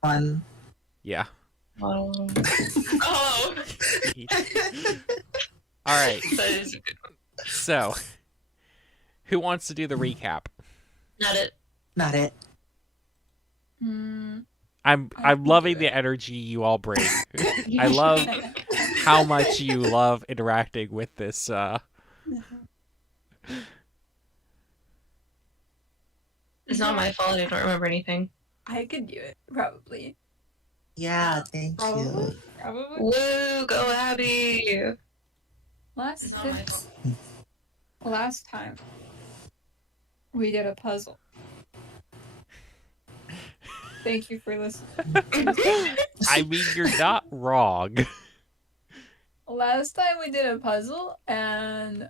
One. Yeah. Oh. All right. That is a good one. So, who wants to do the recap? Not it. Not it. I'm can loving do the it. energy you all bring. I love how much you love interacting with this. It's not my fault. I don't remember anything. I could do it, probably. Yeah, thank you. Probably. Woo! Go Abby! Last It's not my fault. time we did a puzzle. Thank you for listening. I mean, you're not wrong. Last time we did a puzzle and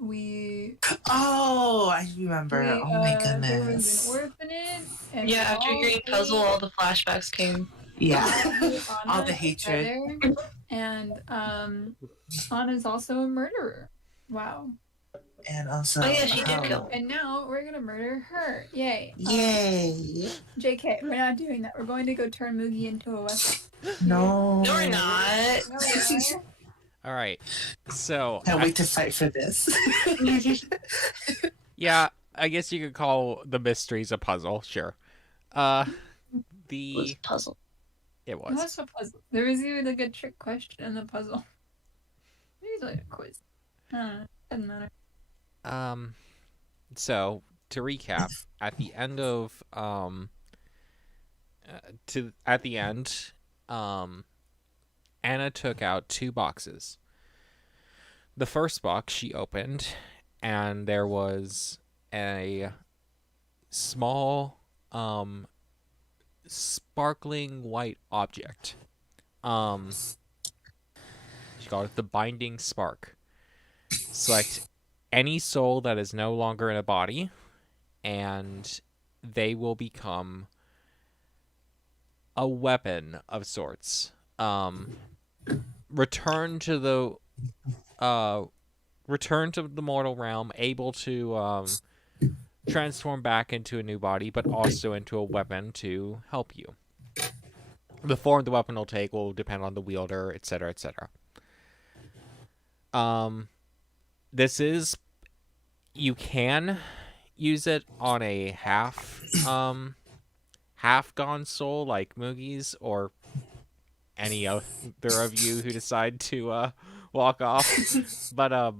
we Oh, I remember. Oh my there was goodness. an orphanage and Yeah, after we all hearing puzzle, all the flashbacks came. Yeah. played All Anna the hatred. together, and Anna's also a murderer. Wow. And also. Oh yeah, she did kill. And now we're gonna murder her. Yay. Yay. JK, we're not doing that. We're going to go turn Moogie into a weapon. No. No, we're not. No, we are. All right. So, Can't wait to fight for this. yeah, I guess you could call the mysteries a puzzle. Sure. It was The a puzzle. it It was. was a puzzle. There was even like a trick question in the puzzle. Maybe like a quiz. Doesn't matter. So to recap, at the end of Anna took out 2 boxes. The first box she opened, and there was a small sparkling white object. She called it the binding spark. Select any soul that is no longer in a body, and they will become a weapon of sorts. Return to the mortal realm, able to transform back into a new body, but also into a weapon to help you. The form the weapon will take will depend on the wielder, etc., etc. This is, you can use it on a half gone soul like Moogie's or any other of you who decide to walk off, but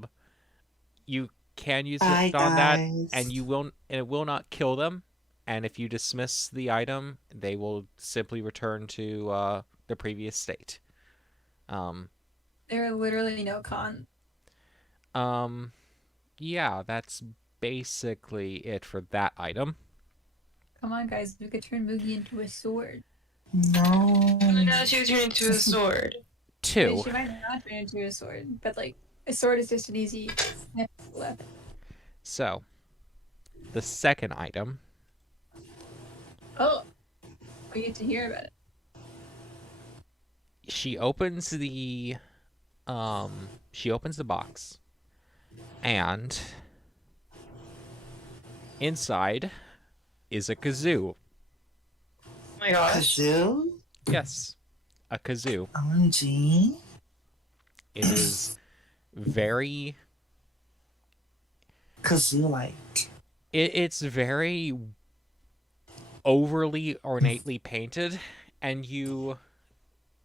you can use Bye, it on that, guys. and it will not kill them. And if you dismiss the item, they will simply return to the previous state. There are literally no cons. Yeah, that's basically it for that item. Come on, guys. We could turn Moogie into a sword. No. Oh my god, she was turned into a sword. 2. She might not turn into a sword, but like a sword is just an easy weapon. So, the second item, Oh, we get to hear about it. she opens the box, and inside is a kazoo. Oh my gosh. Kazoo? Yes, a kazoo. OMG. It is very Kazoo-like. it's very overly ornately painted, and you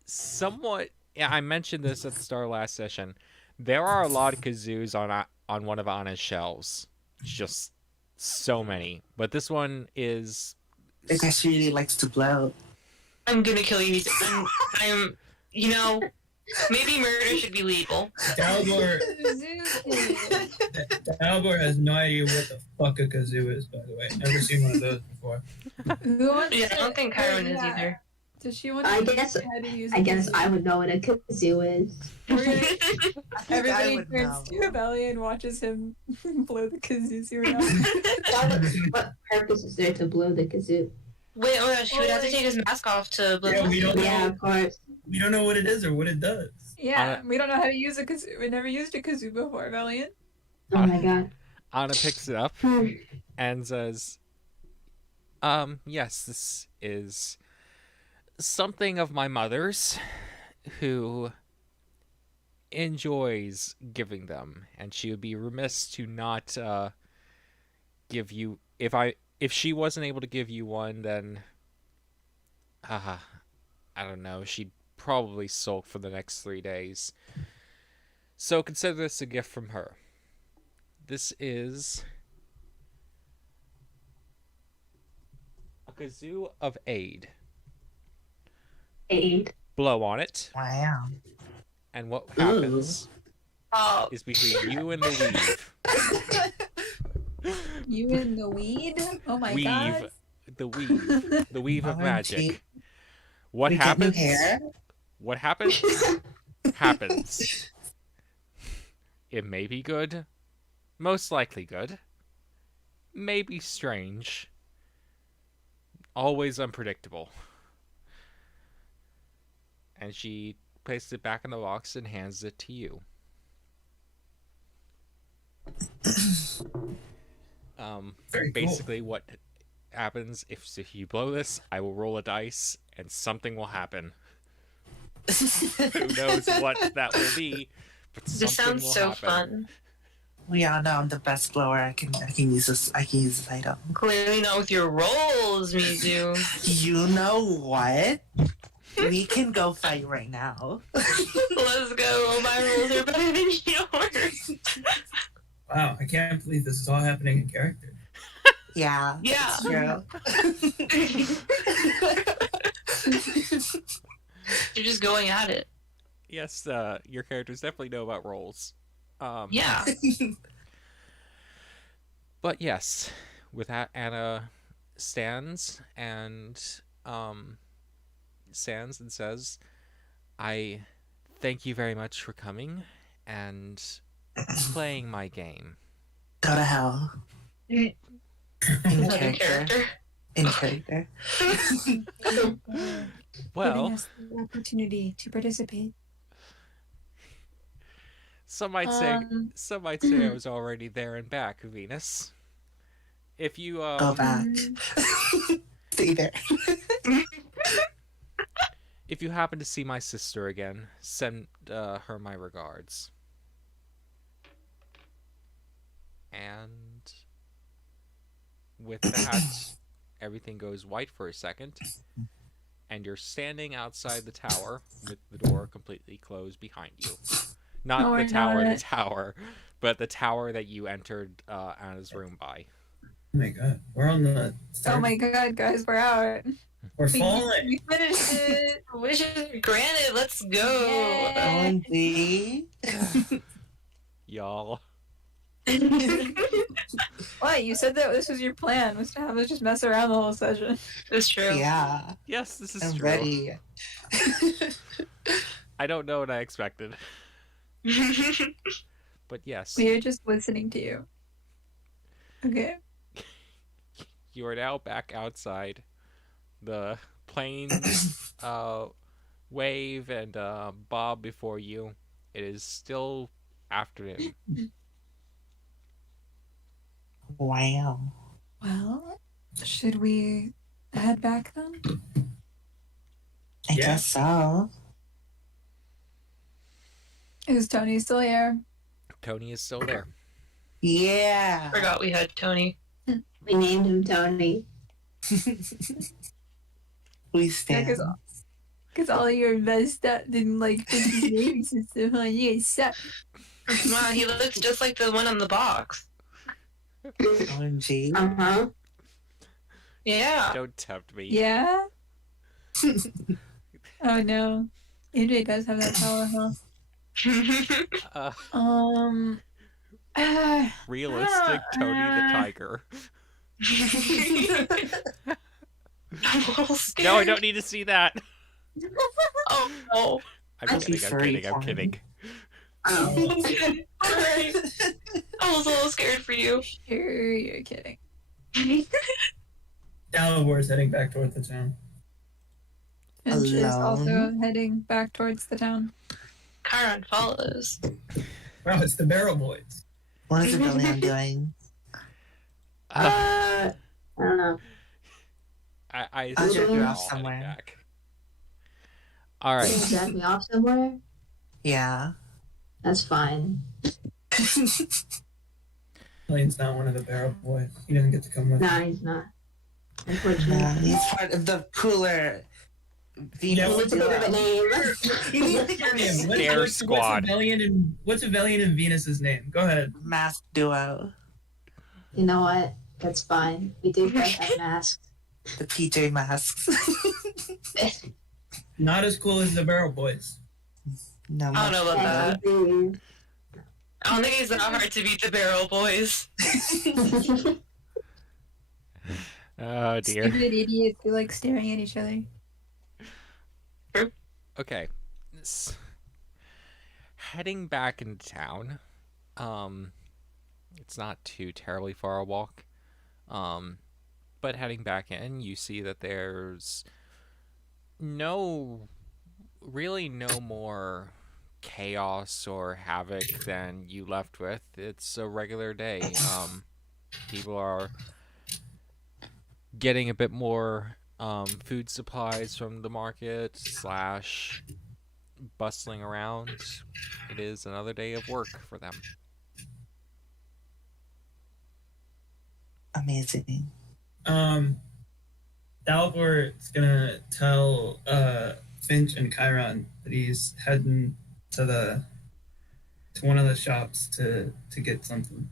somewhat, yeah, I mentioned this at the start of last session. There are a lot of kazoos on one of Anna's shelves. Just so many. But this one is Because she really likes to blow. I'm gonna kill you. I'm you know, maybe murder should be legal. Dalbor has no idea what the fuck a kazoo is, by the way. Never seen one of those before. Who wants Yeah, I to- don't think Kyron is yeah. either. Does she want I to guess- how to use I guess kazoo? I would know what a kazoo is. We're gonna- I Everybody would turns know. to Belly and watches him blow the kazoo. See what What purpose is there to blow the kazoo? Wait, oh gosh, he would have to take his mask off to blow. Yeah, we don't Yeah, know. of course. We don't know what it is or what it does. Yeah, we don't know how to use a kazoo. We never used a kazoo before, Valiant. Oh my god. Anna picks it up Hmm. and says, Yes, this is something of my mother's who enjoys giving them, and she would be remiss to not give you if she wasn't able to give you one, then I don't know, she'd probably sulk for the next 3 days. So consider this a gift from her. This is a kazoo of aid. Aid. Blow on it, Wow. and what happens Oh, is between you and the You in the weed? Oh my weave. god. The weave of OMG. magic. What We get new happens? hair? What happens? Happens. It may be good, most likely good, maybe strange, always unpredictable. And she places it back in the box and hands it to you. Very cool. Basically, what happens if you blow this, I will roll a dice and something will happen. Who knows what that will be? But this something sounds will so happen. fun. We all know I'm the best blower. I can use this. I can use this item. Clearly not with your rolls, Mizu. You know what? We can go fight right now. Let's go. My rolls are better than yours. Wow, I can't believe this is all happening in character. Yeah. Yeah. It's true. You're just going at it. Yes, your characters definitely know about rolls. Yeah. But yes, with that, Anna stands and says, "I thank you very much for coming and playing my game." Go to hell. In Another character. character. In character. Well, Giving us the opportunity to participate. some might say I was already there and back, Venus. If you Go back. Stay there. if you happen to see my sister again, send her my regards. And with that, everything goes white for a second, and you're standing outside the tower with the door completely closed behind you. Not No, the we're tower, not. the tower, but the tower that you entered Anna's room by. Oh my god, we're on the third. Oh my god, guys, we're out. We're We falling. finished it. Wishes granted. Let's go. Yay. OMG. Y'all. What? You said that this was your plan, was to have us just mess around the whole session. It's true. Yeah. Yes, this is I'm true. ready. I don't know what I expected. But yes, We are just listening to you. Okay. you are now back outside. The plane wave and bob before you. It is still afternoon. Wow. Well, should we head back then? I Yeah. guess so. Is Tony still here? Tony is still there. Yeah. Forgot we had Tony. We named him Tony. We stand. Because all your messed up didn't like fit his name system, huh? You guys suck. Wow, he looks just like the one on the box. OMG. Uh-huh. Yeah. Don't tempt me. Yeah? Oh no. AJ does have that power, huh? Realistic Tony the Tiger. I'm a little scared. No, I don't need to see that. Oh no. I'm That'd be kidding. I'm furry kidding. Oh. Alright. I was a little scared for you. Sure, you're kidding. Dalivor heading back toward the town. Finch is also Alone? heading back towards the town. Chiron follows. Wow, it's the Barrel Boys. What is the villain doing? I don't know. I I'll assume drop you you're off all heading somewhere. back. All You're right. gonna drag me off somewhere? Yeah. That's fine. Elaine's not one of the Barrel Boys. He doesn't get to come with. Nah, he's not. Unfortunately. Yeah, he's part of the cooler Venus Yeah, He needs a bit of a duo. name. Scare Squad. What's Avelian and Venus's name? Go ahead. Mask duo. You know what? That's fine. We do both have masks. The PJ masks. Not as cool as the Barrel Boys. No, I don't know about Yeah, that. dude. I don't think it's that hard to beat the Barrel Boys. Oh dear. Stupid idiots who like staring at each other. Okay. Heading back into town. It's not too terribly far a walk. But heading back in, you see that there's really no more chaos or havoc than you left with. It's a regular day. People are getting a bit more food supplies from the market / bustling around. It is another day of work for them. Amazing. Dalvort's gonna tell Finch and Chiron that he's heading to one of the shops to get something.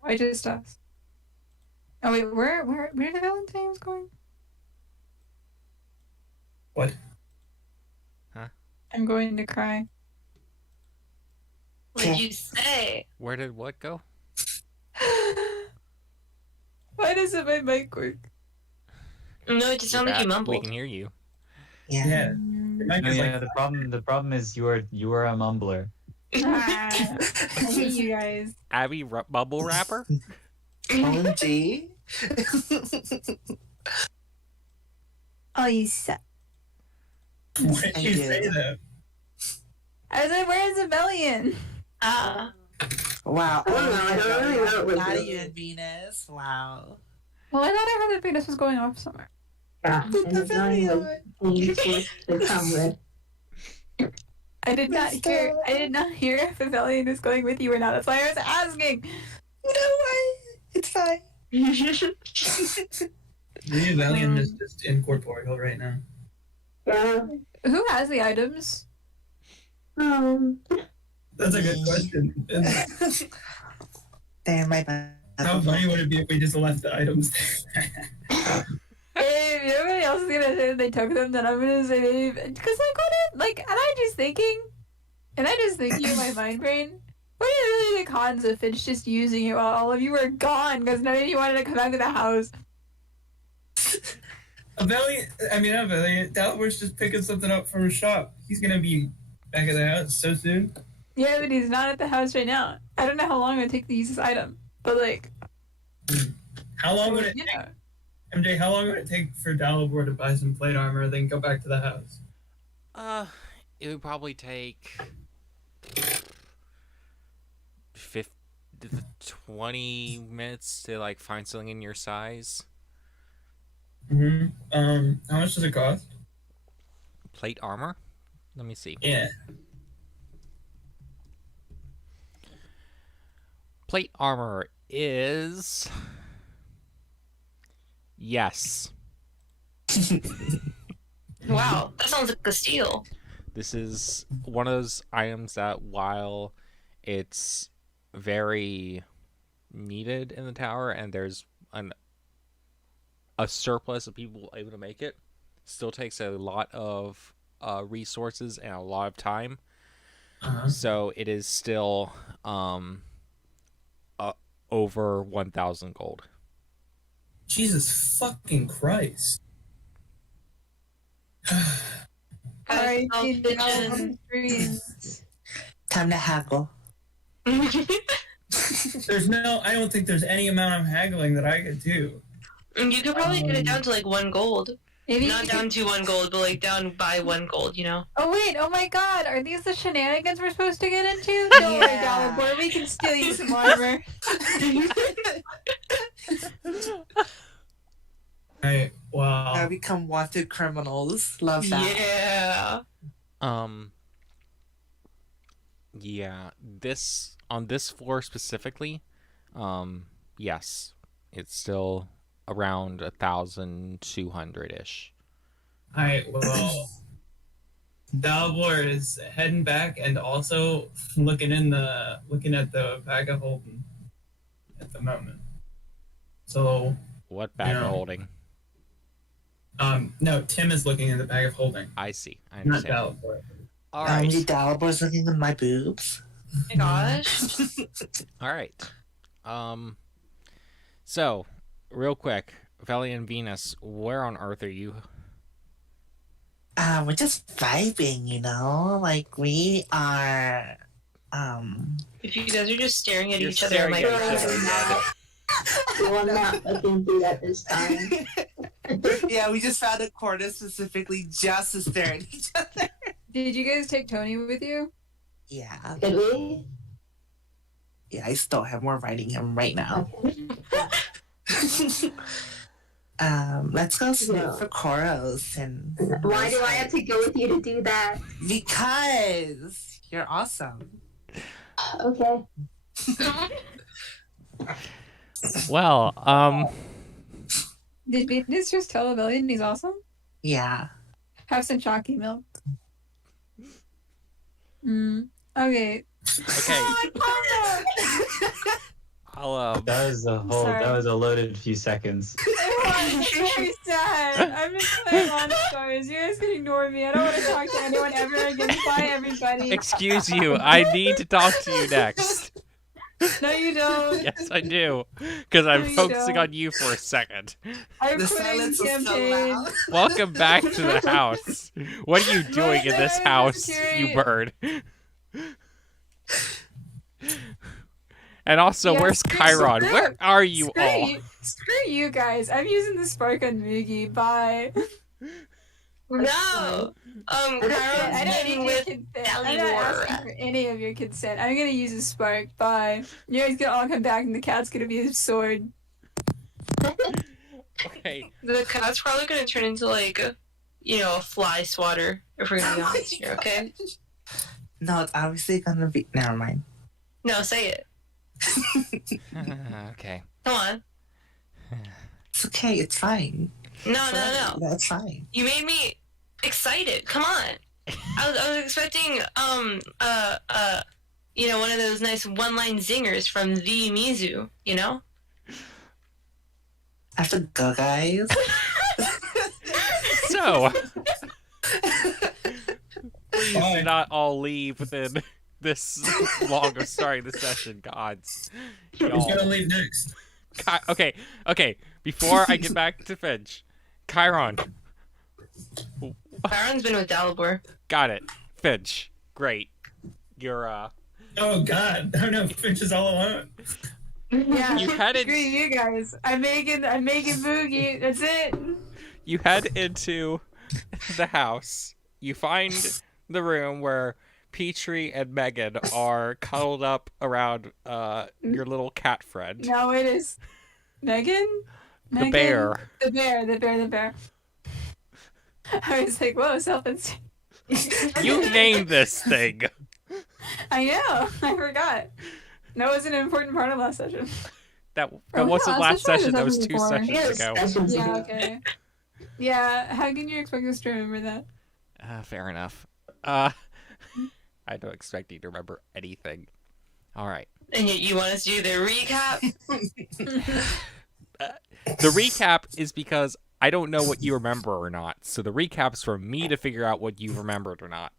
Why just us? Oh wait, where the Valentine's going? What? I'm going to cry. What'd you say? Where did what go? Why doesn't my mic work? No, it just sounded like you We mumbled. can hear you. Yeah. Yeah. Your mic No, is yeah, like the problem is you are a mumbler. Ah, I hate you guys. Abby bubble wrapper? OMG. Oh, you suck. why did I you do. say that? I was like, where's Abelian? Ah. Wow. I don't know, I don't really know what Not it you is. and Venus. Wow. Well, I thought I heard that Venus was going off somewhere. Yeah, and it's not even any source to come with. I did not hear. I did not hear if Abelian was going with you or not. That's why I was asking. You know what? It's fine. The Avelian is just incorporeal right now. Yeah. Who has the items? That's a good question. They're my bad. How funny would it be if we just left the items there? If everybody else is gonna say that they took them, then I'm gonna say they. Because like what? And I just thinking in my mind brain. What are really the cons of Finch just using it while all of you were gone because none of you wanted to come back to the house? Avelian, Dalvort's just picking something up from his shop. He's gonna be back at the house so soon. Yeah, but he's not at the house right now. I don't know how long it would take to use this item, but like, How long would it you take, know. MJ? How long would it take for Dalvort to buy some plate armor, then go back to the house? It would probably take 20 minutes to like find something in your size. Mm-hmm. How much does it cost? Plate armor? Let me see. Yeah. Plate armor is... Yes. Wow, that sounds like a steal. This is one of those items that while it's very needed in the tower and there's a surplus of people able to make it, still takes a lot of resources and a lot of time. Uh-huh. So it is still over 1,000 gold. Jesus fucking Christ. Alright, I'll dude, pitch now in. I'm streams. Time to haggle. I don't think there's any amount of haggling that I could do. You could probably get it down to like 1 gold. Maybe Not you down to 1 gold, but like down by 1 gold, you know? Oh wait, oh my god, are these the shenanigans we're supposed to get into? Don't worry, Yeah. Dalibor, we can steal you some armor. Alright, wow. Now become wanted criminals. Love that. Yeah. Yeah, this on this floor specifically, yes, it's still around 1,200-ish. Alright, well, Dalbor is heading back and also looking at the bag of holding at the moment. So, What bag of Yeah. holding? no, Tim is looking at the bag of holding, I see. I not understand. Dalbor. All right. Dalbor's looking at my boobs. Oh my gosh. All right. So, real quick, Valley and Venus, where on earth are you? We're just vibing, you know? Like, we are, If you guys are just staring at You're each other, I'm like, staring at each other. We'll not fucking do that this time. yeah, we just found a corner specifically just to stare at each other. Did you guys take Tony with you? Yeah. Did we? Yeah, I still have more writing him right now. Let's go snoop Yeah. for Koros and Why do I have to go with you to do that? because you're awesome. Okay. Well, Did Venus just tell Abelian he's awesome? Yeah. Have some chalky milk. Okay. okay. I'll That was a whole. sorry. That was a loaded few seconds. It was very sad. I've been playing Honest Stars. You guys can ignore me. I don't want to talk to anyone ever again. Bye, everybody. excuse you. I need to talk to you next. No, you don't. Yes, I do. Because I'm No, you focusing don't. on you for a second. I'm The quitting silence was so campaign. loud. Welcome back to the house. What are you doing in this Mother, house, security. you bird? And also, Yeah, where's screw- Chiron? screw- Where are you Screw all? you, screw you guys. I'm using the spark on Moogie. Bye. no. I Chiron's don't been need your with consent. I'm Dally not War. asking for any of your consent. I'm gonna use a spark. Bye. You guys gonna all come back and the cat's gonna be a sword. Okay. The cat's probably gonna turn into like, a fly swatter. If we're gonna be honest here, okay? No, it's obviously gonna be. Never mind. No, say it. Okay. Come on. It's okay. It's fine. No. That's fine. You made me excited. Come on. I was expecting one of those nice one-line zingers from the Mizu. You know. I have to go, guys. So, please Bye. do not all leave within this long of starting the session, gods. Who's Y'all. gonna leave next? Okay. Before I get back to Finch, Chiron, Chiron's been with Dalibor. got it. Finch, great. You're Oh God! Oh no, Finch is all alone. Yeah. You headed- Screw you guys. I'm making Boogie. That's it. you head into the house. You find the room where Petrie and Megan are cuddled up around your little cat friend, No, it is Megan. the bear. The bear. I was like, whoa, self-esteem. You named this thing. I know. I forgot. That was an important part of last session. That Oh, wasn't yeah, last session session. That was was 2 before. sessions Yes, ago. sessions Yeah, ago. okay. Yeah, how can you expect us to remember that? Fair enough. I don't expect you to remember anything. All right. And yet you want us to do the recap? The recap is because I don't know what you remember or not. So the recap's for me to figure out what you remembered or not.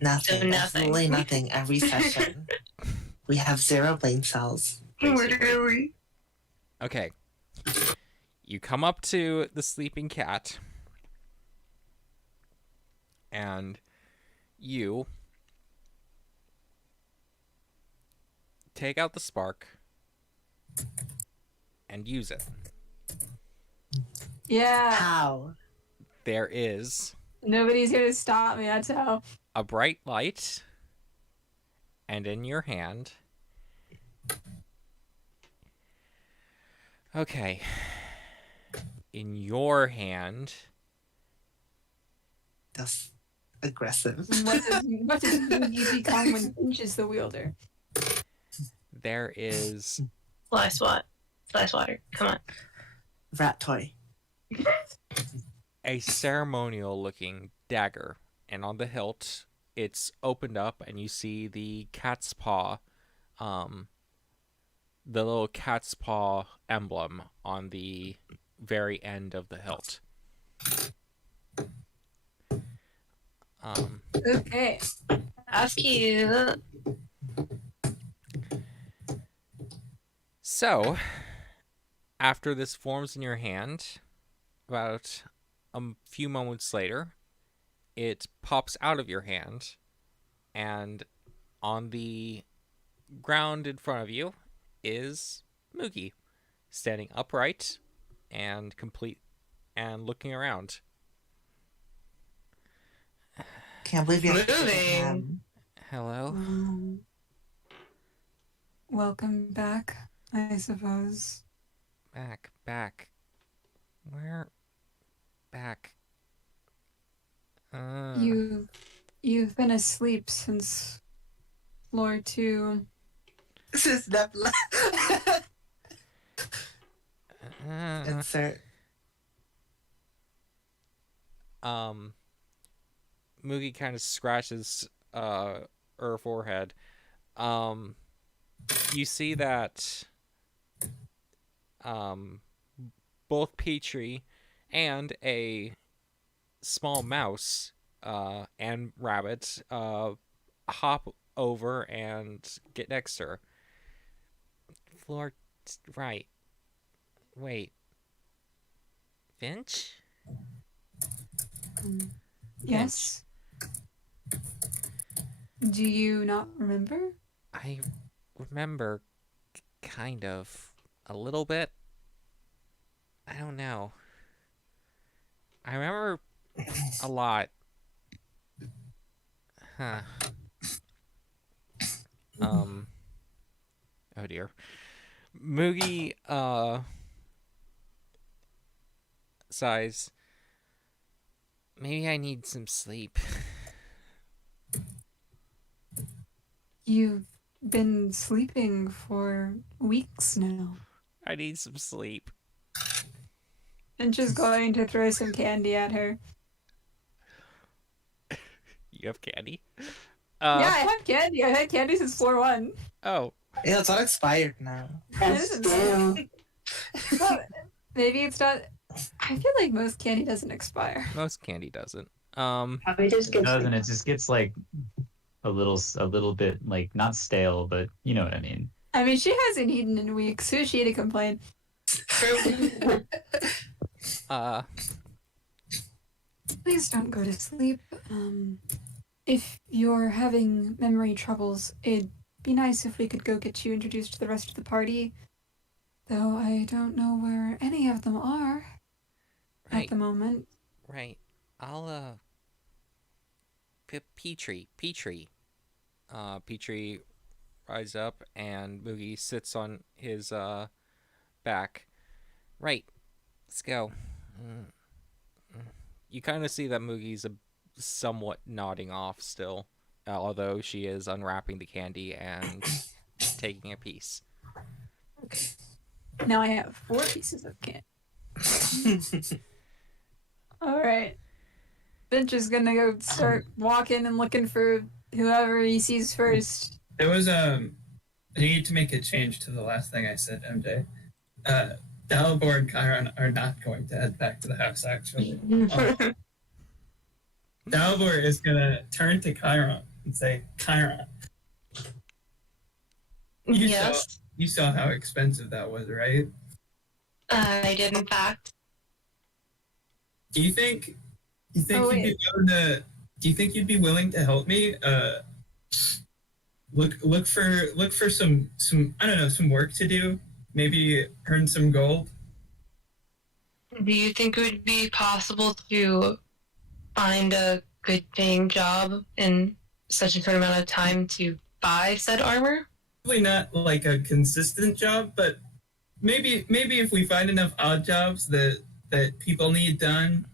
Nothing. Nothing. Absolutely nothing. Every session. We have 0 brain cells. Literally. Okay. You come up to the sleeping cat. And you take out the spark and use it. Yeah. How? There is Nobody's here to stop me, that's how. a bright light, and in your hand. Okay. in your hand, That's aggressive. What does Moogie become when Finch is the wielder? there is Fly swat. Fly swatter. Come on. Rat toy. a ceremonial looking dagger, and on the hilt it's opened up and you see the cat's paw, the little cat's paw emblem on the very end of the hilt. Okay. That's cute. So after this forms in your hand, about a few moments later, it pops out of your hand, and on the ground in front of you is Moogie, standing upright and complete and looking around. Can't believe you Moving. Hello? Welcome back, I suppose. Back. Where? Back. You've been asleep since floor 2. This is that. Insert. Moogie kind of scratches her forehead. You see that both Petrie and a small mouse and rabbit hop over and get next to her. Floor right. Wait. Finch? Yes. Do you not remember? I remember kind of a little bit. I don't know. I remember a lot. Huh. Oh dear. Moogie sighs. Maybe I need some sleep. You've been sleeping for weeks now. I need some sleep. And just going to throw some candy at her. You have candy? Yeah, I have candy. I've had candy since floor 1. Oh. Yeah, it's all expired now. That's true. Well, maybe it's not. I feel like most candy doesn't expire. Most candy doesn't. Probably just It gets doesn't. It just gets like a little bit like not stale, but you know what I mean. I mean, she hasn't eaten in weeks. Who's she to complain? Please don't go to sleep. If you're having memory troubles, it'd be nice if we could go get you introduced to the rest of the party. Though I don't know where any of them are at the moment. Right. I'll, Petrie. Petrie rises up and Moogie sits on his, back. Right. Let's go. You kind of see that Moogie's somewhat nodding off still, although she is unwrapping the candy and taking a piece. Okay. Now I have 4 pieces of candy. Alright. Finch is gonna go start walking and looking for whoever he sees first. There was I need to make a change to the last thing I said, MJ. Dalibor and Chiron are not going to head back to the house, actually. Dalibor is gonna turn to Chiron and say, Chiron. Yes. You saw how expensive that was, right? I did, in fact. Do you think you'd be wait. willing to? Do you think you'd be willing to help me? Look for some I don't know, some work to do. Maybe earn some gold. Do you think it would be possible to find a good paying job in such a short amount of time to buy said armor? Probably not like a consistent job, but maybe if we find enough odd jobs that that people need done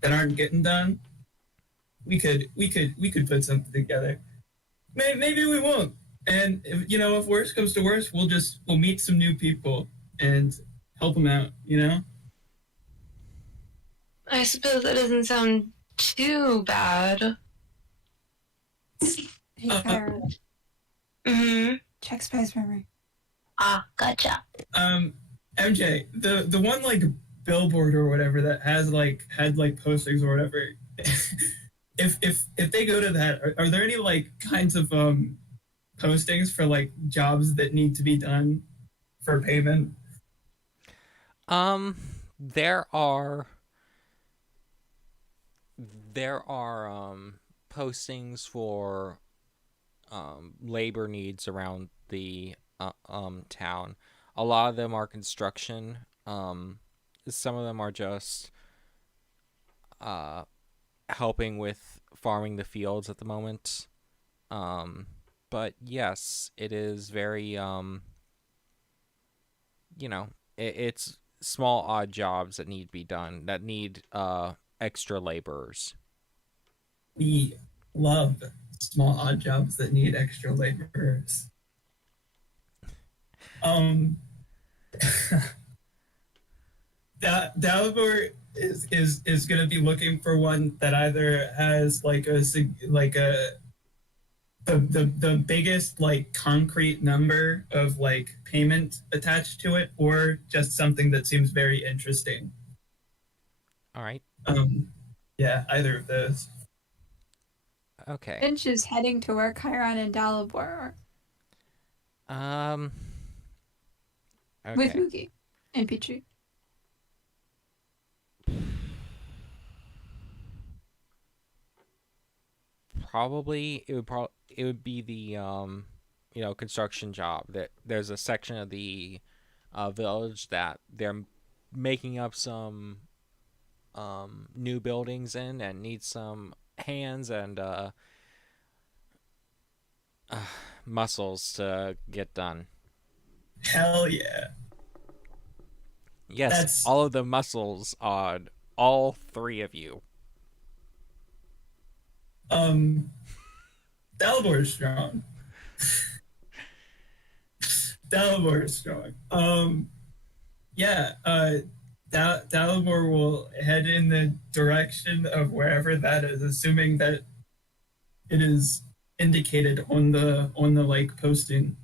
that aren't getting done, we could put something together. Maybe we won't. And if worst comes to worst, we'll meet some new people and help them out. I suppose that doesn't sound too bad. Hey, Kyra, Mm-hmm. check Spice memory. Ah, gotcha. MJ, the one like billboard or whatever that had postings or whatever. if they go to that, are there any like kinds of postings for like jobs that need to be done for payment? There are postings for labor needs around the town. A lot of them are construction. Some of them are just helping with farming the fields at the moment. But yes, it is very it's small odd jobs that need to be done, that need extra laborers. We love small odd jobs that need extra laborers. Dalibor is going to be looking for one that either has the biggest like concrete number of like payment attached to it, or just something that seems very interesting. All right. Yeah, either of those. Okay. Finch is heading to where Chiron and Dalibor are. Okay. With Mookie and Petrie. Probably it would be the construction job. That there's a section of the village that they're making up some new buildings in and need some hands and muscles to get done. Hell yeah. Yes, all of the muscles on all three of you. Dalibor is strong. Dalibor is strong. Yeah, Dalibor will head in the direction of wherever that is, assuming that it is indicated on the like posting.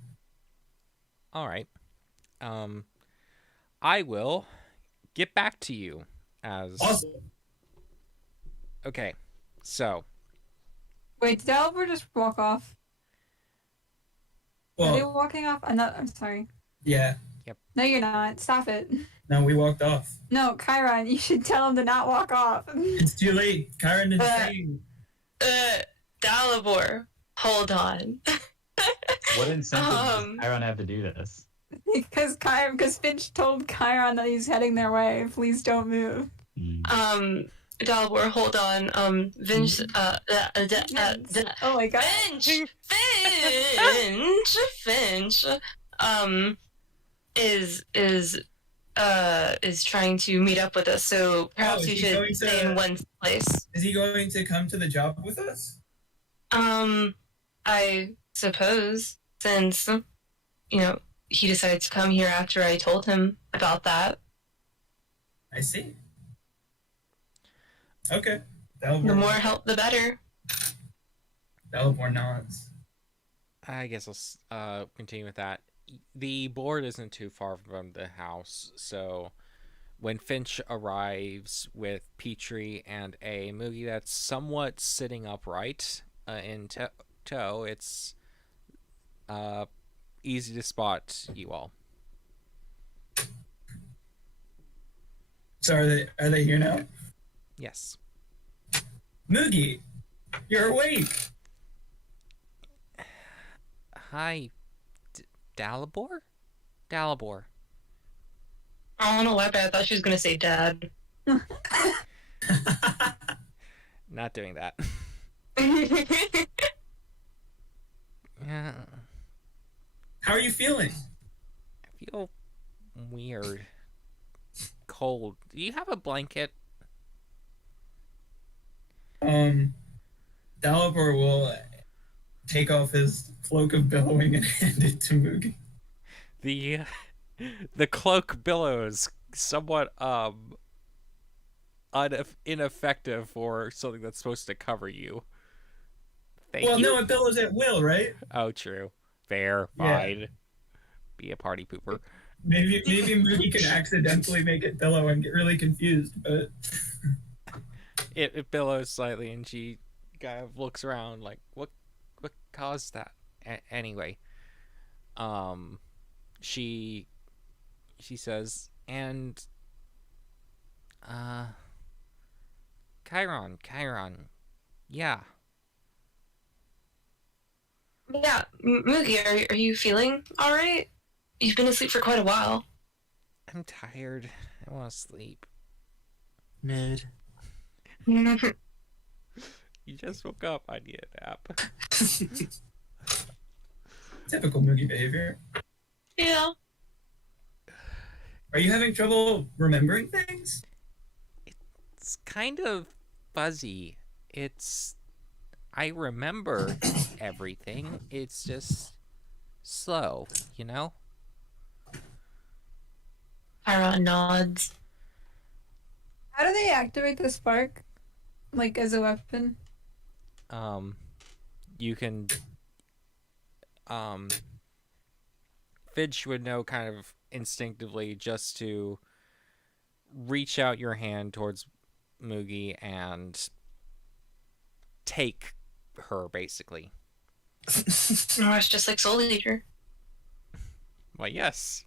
All right. I will get back to you as Awesome. Okay. So, Wait, did Dalibor just walk off? Are they Well, walking off? I'm sorry. yeah. No, you're not. Stop it. No, we walked off. No, Chiron, you should tell him to not walk off. It's too late. Kyron is saying. Dalibor, hold on. What incentive does Chiron have to do this? Because Finch told Chiron that he's heading their way. Please don't move. Dalibor, hold on. Vince, Oh my god. Finch, is trying to meet up with us, so perhaps we should stay in one place. Is he going to come to the job with us? I suppose, since, he decided to come here after I told him about that. I see. Okay. The more help, the better. Dalibor nods. I guess I'll continue with that. The board isn't too far from the house, so when Finch arrives with Petrie and a Moogie that's somewhat sitting upright in tow, it's easy to spot you all. So are they here now? Yes. Moogie, you're awake. Hi, Dalibor? Dalibor. I don't know why, but I thought she was gonna say dad. Not doing that. Yeah. How are you feeling? I feel weird. cold. Do you have a blanket? Dalibor will take off his cloak of billowing and hand it to Moogie. The cloak billows somewhat ineffective for something that's supposed to cover you. Thank Well, you. no, it billows at will, right? Oh, true. Fair. Yeah. Fine. Be a party pooper. Maybe Moogie can accidentally make it billow and get really confused, but It billows slightly, and she kind of looks around like, what caused that? Anyway, she says, and Chiron, yeah. Yeah, Moogie, are you feeling all right? You've been asleep for quite a while. I'm tired. I want to sleep. Mood. You just woke up. I need a nap. typical Moogie behavior. Yeah. Are you having trouble remembering things? It's kind of fuzzy. I remember everything. It's just slow, you know? Chiron nods. How do they activate the spark? Like, as a weapon? You can, Fidge would know kind of instinctively just to reach out your hand towards Moogie and take her, basically. Or it's just like Soul Eater. Well, yes.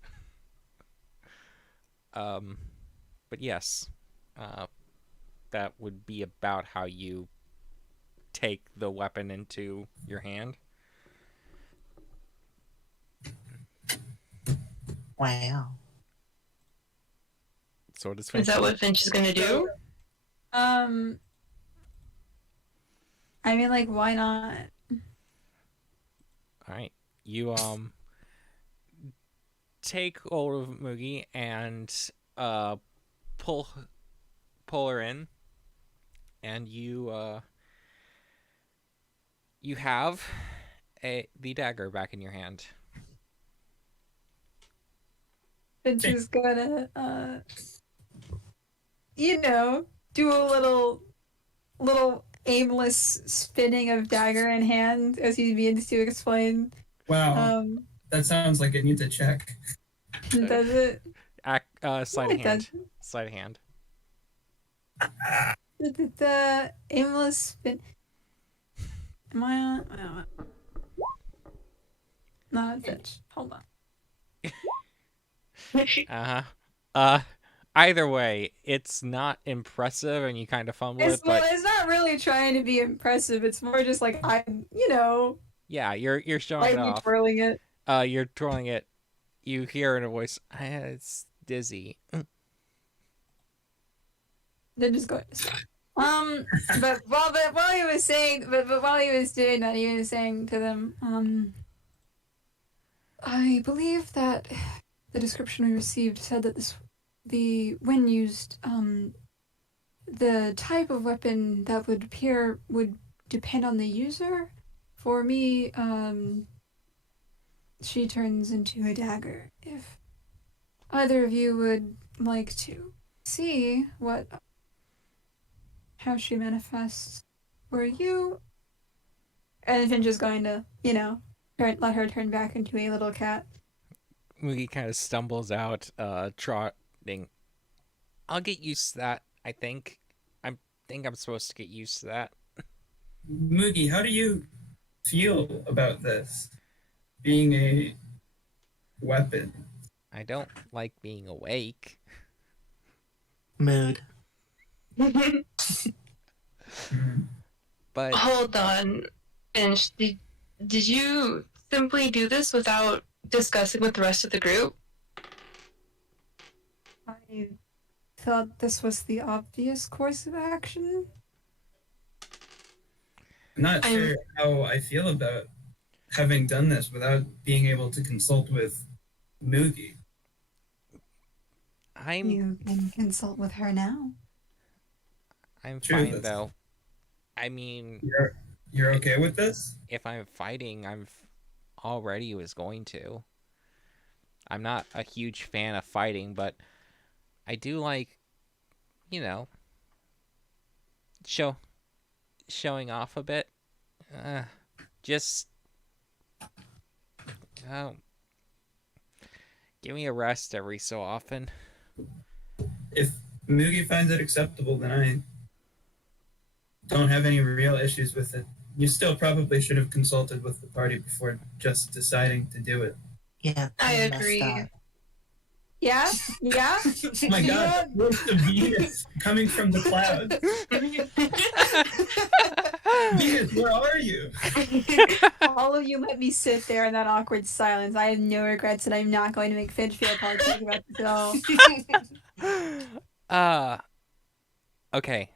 But yes, that would be about how you take the weapon into your hand. Wow. So does Is Finch. that what Finch is gonna do? I mean, like, why not? All right, you take hold of Moogie and pull her in, and you have the dagger back in your hand. It's just gonna, do a little aimless spinning of dagger in hand as he begins to explain. Wow, that sounds like it needs a check. Does it? Sleight of hand. Sleight of hand. The aimless spin. Am I on? Not a Fitch. Hold on. Either way, it's not impressive, and you kind of fumble it. But It's not really trying to be impressive. It's more just like I'm, yeah, you're showing it lightly off. twirling it. You're twirling it. You hear in a voice, "It's dizzy." Then just go. But while he was saying, but while he was doing that, he was saying to them, I believe that the description we received said that when used, the type of weapon that would appear would depend on the user. For me, she turns into a dagger. If either of you would like to see how she manifests for you, and Finch is going to, let her turn back into a little cat. Moogie kind of stumbles out, trotting. I'll get used to that. I think I'm supposed to get used to that. Moogie, how do you feel about this being a weapon? I don't like being awake. Mood. But Hold on, Finch. Did you simply do this without discussing with the rest of the group? I thought this was the obvious course of action. I'm not sure how I feel about having done this without being able to consult with Moogie. You can consult with her now. I'm True, fine that's- though. I mean, You're okay with this? if I'm fighting, already was going to. I'm not a huge fan of fighting, but I do like, you know, showing off a bit. Just give me a rest every so often. If Mugi finds it acceptable, then I don't have any real issues with it. You still probably should have consulted with the party before just deciding to do it. Yeah, I kinda messed agree. up. Yeah? Yeah? Oh my god, where's the Venus coming from the clouds? Venus, where are you? All of you let me sit there in that awkward silence. I have no regrets, and I'm not going to make Finch feel apologetic about this at all. Okay.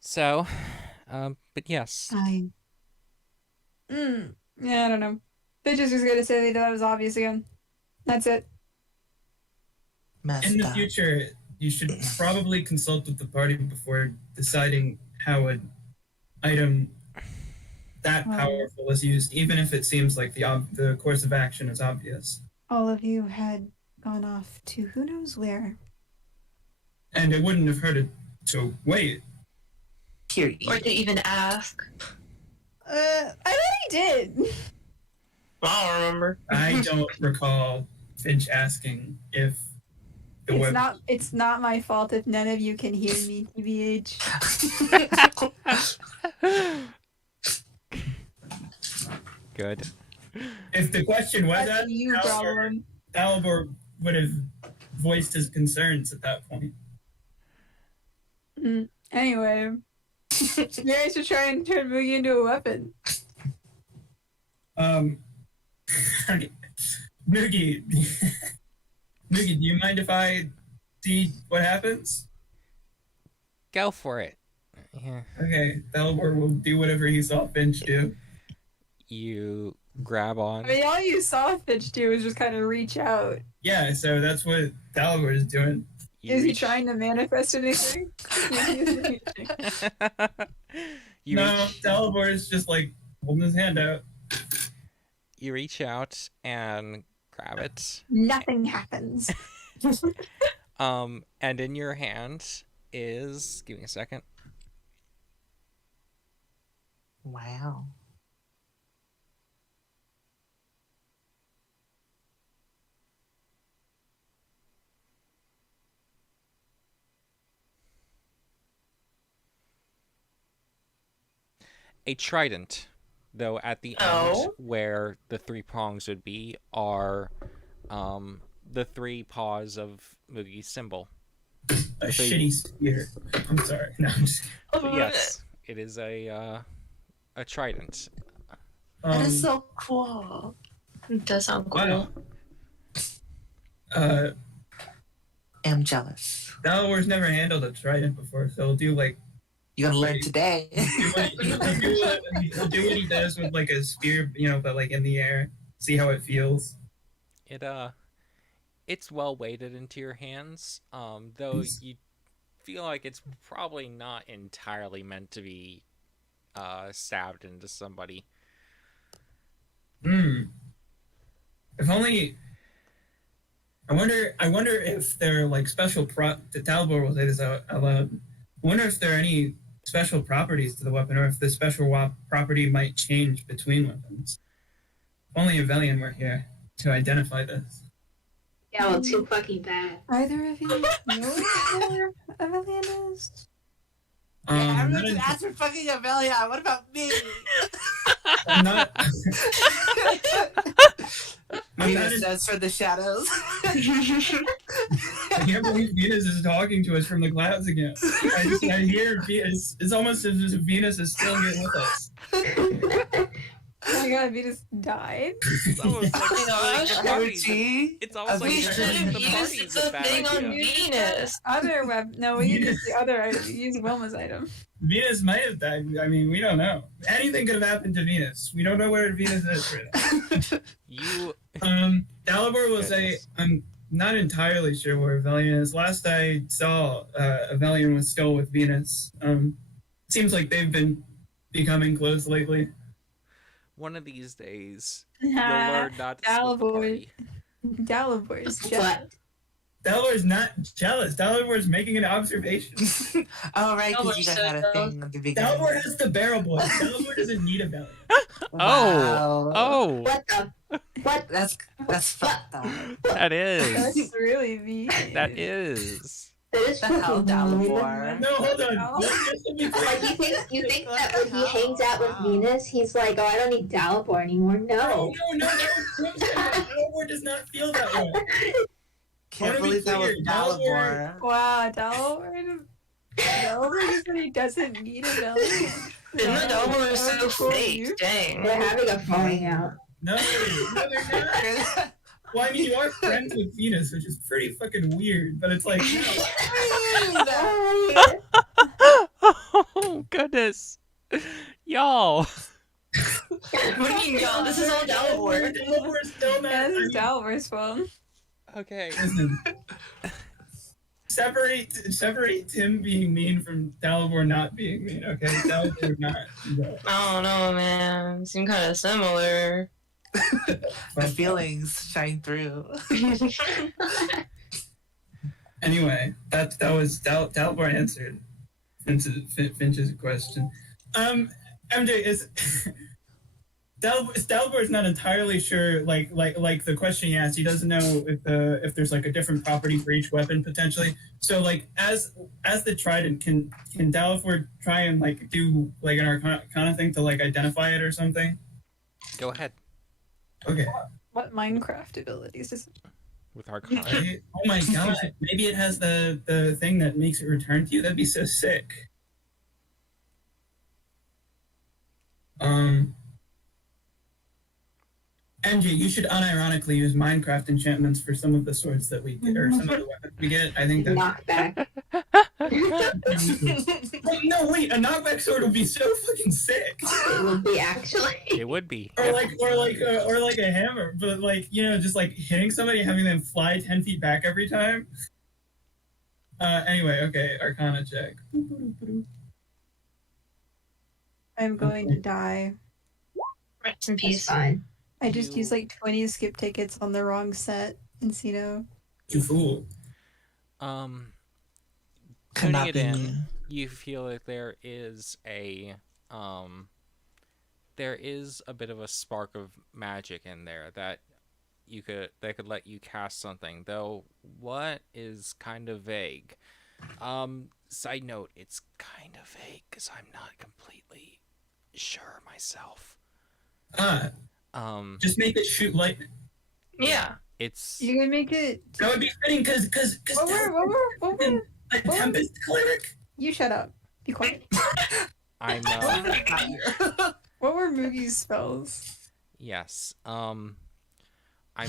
So, but yes. Yeah, I don't know. Finch is just gonna say that was obvious again. That's it. Messed In the up. future, you should probably consult with the party before deciding how an item that powerful is used, even if it seems like the course of action is obvious. All of you had gone off to who knows where. And it wouldn't have hurted to wait. Period. Or to even ask. I already did. I don't remember. I don't recall Finch asking if the web. It's not my fault if none of you can hear me, TBH. Good. If the question was That's asked, you problem. Dalibor would have voiced his concerns at that point. Anyway, maybe I should try and turn Mugi into a weapon. Okay. Mugi, Mugi, do you mind if I see what happens? Go for it. Yeah. Okay, Dalibor will do whatever he saw Finch do. You grab on. I mean, all you saw Finch do was just kind of reach out. Yeah, so that's what Dalibor is doing. You Is he reach- trying to manifest anything? you No, reach- Dalibor is just like holding his hand out. you reach out and grab it. Nothing happens. And in your hand is, give me a second. Wow. A trident, though at the end Oh. where the three prongs would be are the three paws of Mugi's symbol. A shitty spear. I'm sorry. No, I'm just. But yes, it is a trident. That is so cool. It does sound cool. Wow. I'm jealous. Dalawar's never handled a trident before, so he'll do like You're gonna learn today. he'll do what he does with like a spear, but like in the air. See how it feels. It's well weighted into your hands, though you feel like it's probably not entirely meant to be stabbed into somebody. If only. I wonder if there are like special the Dalibor will say this out loud. I wonder if there are any special properties to the weapon, or if the special property might change between weapons. If only Avelian were here to identify this. Yeah, well, too fucking bad. Either of you know where Avelian is? I'm not going in- to ask for fucking Avelia. What about me? I'm not. I'm not Venus in- says for the shadows. I can't believe Venus is talking to us from the clouds again. I hear Venus. It's almost as if Venus is still here with us. Oh my god, Venus died. It's almost like gosh. the party's a- Energy. it's almost like We Should should have the used party's the a bad thing on idea. Venus. Other web. No, we used the other item. We used Wilma's item. Venus might have died. I mean, we don't know. Anything could have happened to Venus. We don't know where Venus is right now. You Dalibor will say, Goodness. I'm not entirely sure where Velian is. Last I saw, Velian was still with Venus. Seems like they've been becoming close lately. One of these days, you'll Ah, learn not to split the Dalibor. party. Dalibor's What? jealous. Dalibor's not jealous. Dalibor's making an observation. Oh, right, because you guys had a Dalibor thing at the beginning. Dalibor has the barrel boy. Dalibor doesn't need a Velian. Wow. Oh, What the? What? That's fucked up. that is. That's really mean. That is. That is The hell, fucking mean. Dalibor? No, hold on. No. Just to be clear. Like you think What that the when he hangs out with hell? Venus, he's like, oh, I don't need Dalibor anymore. No, No. that was Crimson. Dalibor does not feel that way. Can't Wanna be believe that was clear, Dalibor. Wow, Dalibor just said he doesn't need a villain. Didn't the Dalibor is so Cool, fake? you. Dang. They're having a falling out. No, they're not. Well, I mean, you are friends with Venus, which is pretty fucking weird, but it's like, no. Oh, goodness. Y'all. What do you mean, y'all? This is all Dalibor. Dalibor is still not. Yeah, this I is mean, Dalibor's phone. Okay. listen. Separate Tim being mean from Dalibor not being mean, okay? Dalibor would not do that. I don't know, man. Seem kind of similar. The feelings shine through. Anyway, that was Dalibor answered Finch's question. MJ is Dalibor is not entirely sure. Like the question he asked, he doesn't know if there's like a different property for each weapon potentially. So like as the Trident, can Dalibor try and like do like an Arcana thing to like identify it or something? Go ahead Okay. What Minecraft abilities is it? with Arcana. Oh my god! Maybe it has the thing that makes it return to you. That'd be so sick. MJ, you should unironically use Minecraft enchantments for some of the swords that we get, or some of the weapons we get. I think that. Knockback. Oh, no, wait! A knockback sword would be so fucking sick. It would be actually. It would be. Or like a hammer, but like just like hitting somebody, and having them fly 10 feet back every time. Anyway, okay, Arcana check. I'm going to die. Rest in It's peace. fine. I just You- used like 20 skip tickets on the wrong set in Cino. You fool. Tuning Cannot it be in, me. you feel like there is a bit of a spark of magic in there that could let you cast something, though what is kind of vague. Side note, it's kind of vague because I'm not completely sure myself. Just make it shoot lightning. Yeah. It's You can make it. That would be fitting because What were? a Tempest cleric. You shut up. Be quiet. I'm What were Moogie's spells? yes. I'm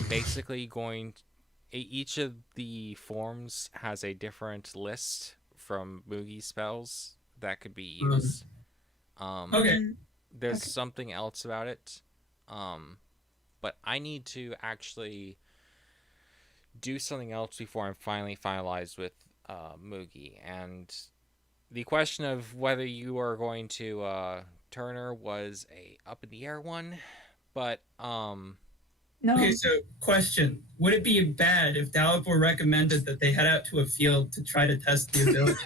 basically going. Each of the forms has a different list from Moogie spells that could be used. Okay. There's Okay. something else about it, but I need to actually do something else before I'm finally finalized with Moogie. And the question of whether you are going to Turner was a up in the air one, but No. Okay, so question. Would it be bad if Dalibor recommended that they head out to a field to try to test the ability?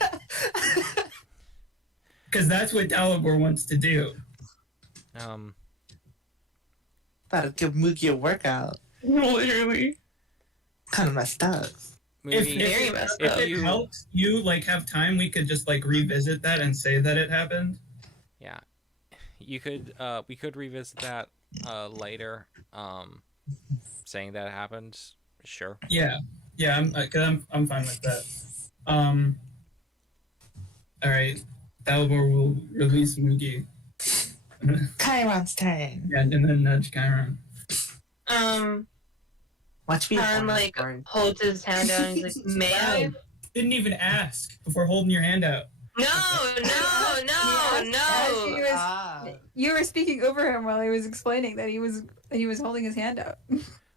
Because that's what Dalibor wants to do. That'd give Mookie a workout. Literally. Kind of messed up. Moogie, Very messed if up. If it you- helps you like have time, we could just like revisit that and say that it happened. yeah, you could we could revisit that later. Saying that it happened, sure. Yeah, I'm fine with that. All right, Dalibor will release Moogie. Chiron's turn. Yeah, and then nudge Chiron. Watch me. Karen like holds his hand down and he's like, "May I?" Wow. Didn't even ask before holding your hand out. No. Ah. You were speaking over him while he was explaining that he was holding his hand out.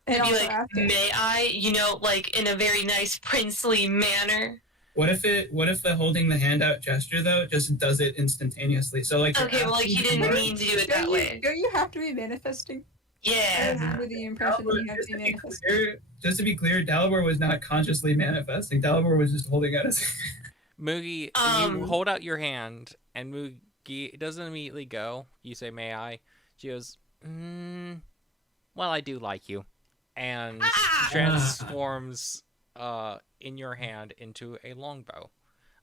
And to be also like, after. may I? You know, like in a very nice princely manner. What if the holding the hand out gesture though just does it instantaneously? So like you're Okay, well, like he asking didn't for- mean to do it that way. Don't you have to be manifesting? I Yeah. was under the impression that you have to be manifesting. Just to be clear, Dalibor was not consciously manifesting. Dalibor was just holding out his hand. Moogie, you hold out your hand, and Moogie doesn't immediately go. You say, "May I?" She goes, "Well, I do like you," and transforms in your hand into a longbow.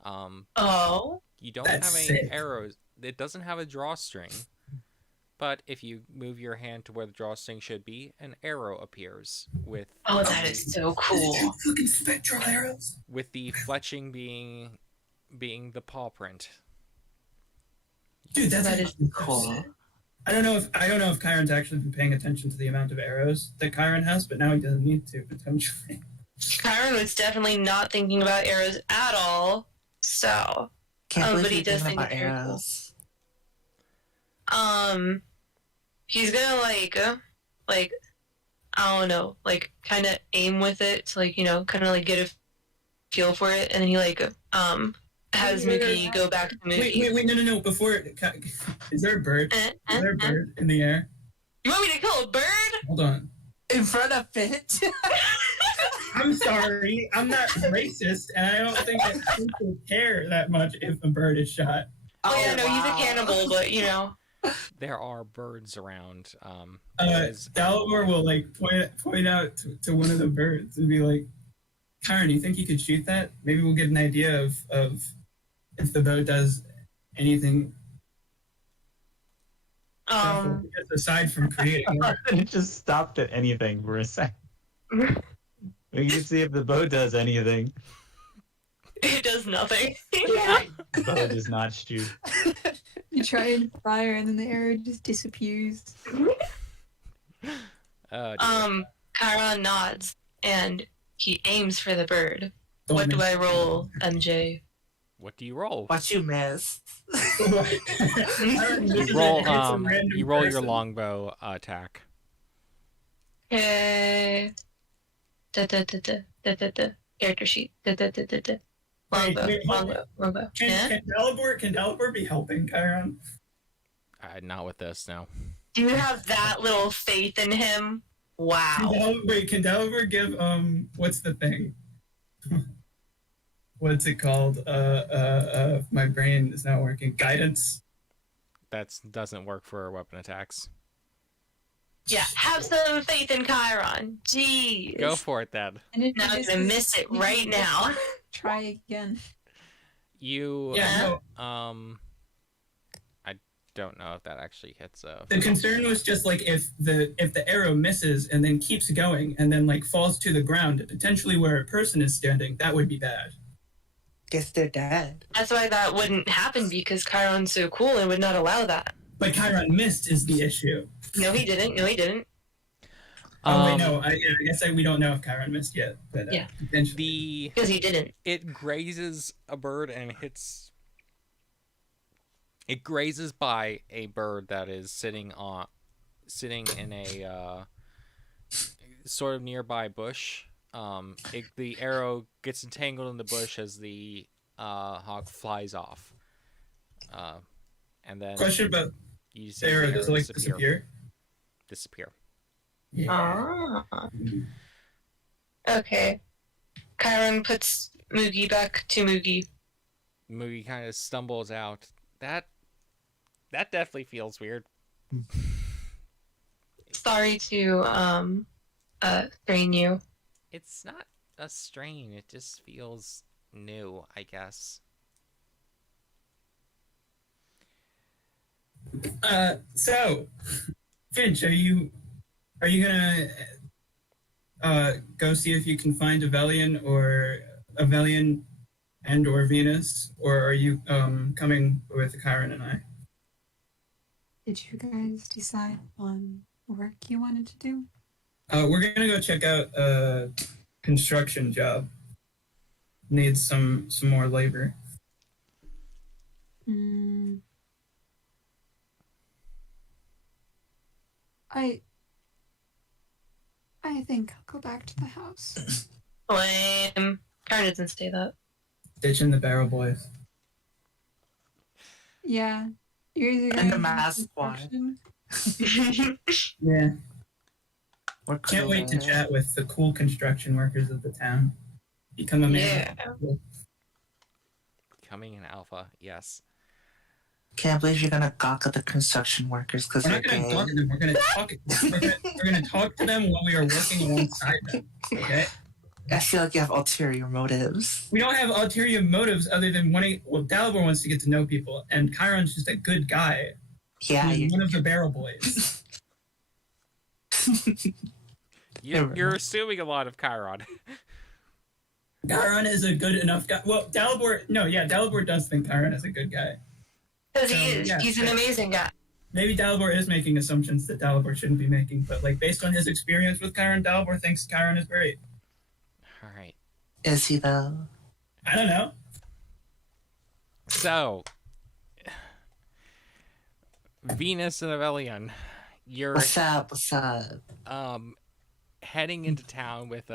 Oh. You don't That's have any sick. arrows. It doesn't have a drawstring. But if you move your hand to where the drawstring should be, an arrow appears with Oh, that is so cool. Fucking spectral arrows. with the fletching being the paw print. Dude, that's That is cool. I don't know if Chiron's actually been paying attention to the amount of arrows that Chiron has, but now he doesn't need to potentially. Chiron was definitely not thinking about arrows at all. So, Can't believe but he you're does thinking think about it's very cool. arrows. He's gonna like I don't know, like kind of aim with it to like kind of like get a feel for it, and then he like has Mookie go back to Mookie. Wait, no. Before, is there a bird? Is there a bird in the air? You want me to kill a bird? Hold on. In front of it. I'm sorry. I'm not racist, and I don't think that people care that much if a bird is shot. Oh yeah, no, wow. he's a cannibal, but There are birds around. Dalibor will like point out to one of the birds and be like, "Chiron, do you think you could shoot that? Maybe we'll get an idea of if the bow does anything aside from creating." It just stopped at anything for a second. We can see if the bow does anything. it does nothing. Yeah. The bow does not shoot. You try and fire, and then the arrow just disappears. Chiron nods and he aims for the bird. What do I roll, MJ? What do you roll? What you missed? You roll your longbow attack. Okay. Character sheet. Longbow. Wait, Longbow. Can Dalibor be helping Chiron? Not with this, no. Do you have that little faith in him? Wow. Can Dalibor give what's the thing? What's it called? My brain is not working. Guidance. That doesn't work for weapon attacks. Yeah, have some faith in Chiron. Jeez. Go for it then. And if Now I'm you gonna miss miss it right now. try again. You Yeah, no. I don't know if that actually hits The concern was just like if the arrow misses and then keeps going and then like falls to the ground, potentially where a person is standing, that would be bad. Guess they're dead. That's why that wouldn't happen because Chiron's so cool and would not allow that. But Chiron missed is the issue. No, he didn't. No, he didn't. Oh wait, no. I guess we don't know if Chiron missed yet. But, Yeah. potentially. Because he didn't. It grazes a bird and hits. It grazes by a bird that is sitting in a sort of nearby bush. The arrow gets entangled in the bush as the hawk flies off. And then Question about you the see arrow. the Does it like disappear? Disappear. Yeah. Ah. Okay. Chiron puts Moogie back to Moogie. Moogie kind of stumbles out. That definitely feels weird. Sorry to strain you. It's not a strain. It just feels new, I guess. So, Finch, are you gonna go see if you can find Avelian and or Venus, or are you coming with Chiron and I? Did you guys decide on work you wanted to do? We're gonna go check out a construction job. Needs some more labor. I think I'll go back to the house. Lame. Karen doesn't say that. Ditching the barrel boys. Yeah. You're either And going the to mass squad. construction. Yeah. We're Can't wait to cooler. chat with the cool construction workers of the town. Become a man. Yeah. Becoming an alpha, yes. Can't believe you're gonna gawk at the construction workers because We're they're not gonna gay. talk to them. We're gonna talk. We're gonna talk to them while we are working alongside them. Okay. I feel like you have ulterior motives. We don't have ulterior motives other than wanting. Well, Dalibor wants to get to know people, and Chiron's just a good guy. Yeah, He's you one of the barrel boys. You're assuming a lot of Chiron. Chiron is a good enough guy. Well, Dalibor does think Chiron is a good guy. Because he is. Yeah. He's an amazing guy. Maybe Dalibor is making assumptions that Dalibor shouldn't be making, but like based on his experience with Chiron, Dalibor thinks Chiron is great. All right. Is he though? I don't know. So, Venus and Aurelian, you're What's up? What's up? heading into town with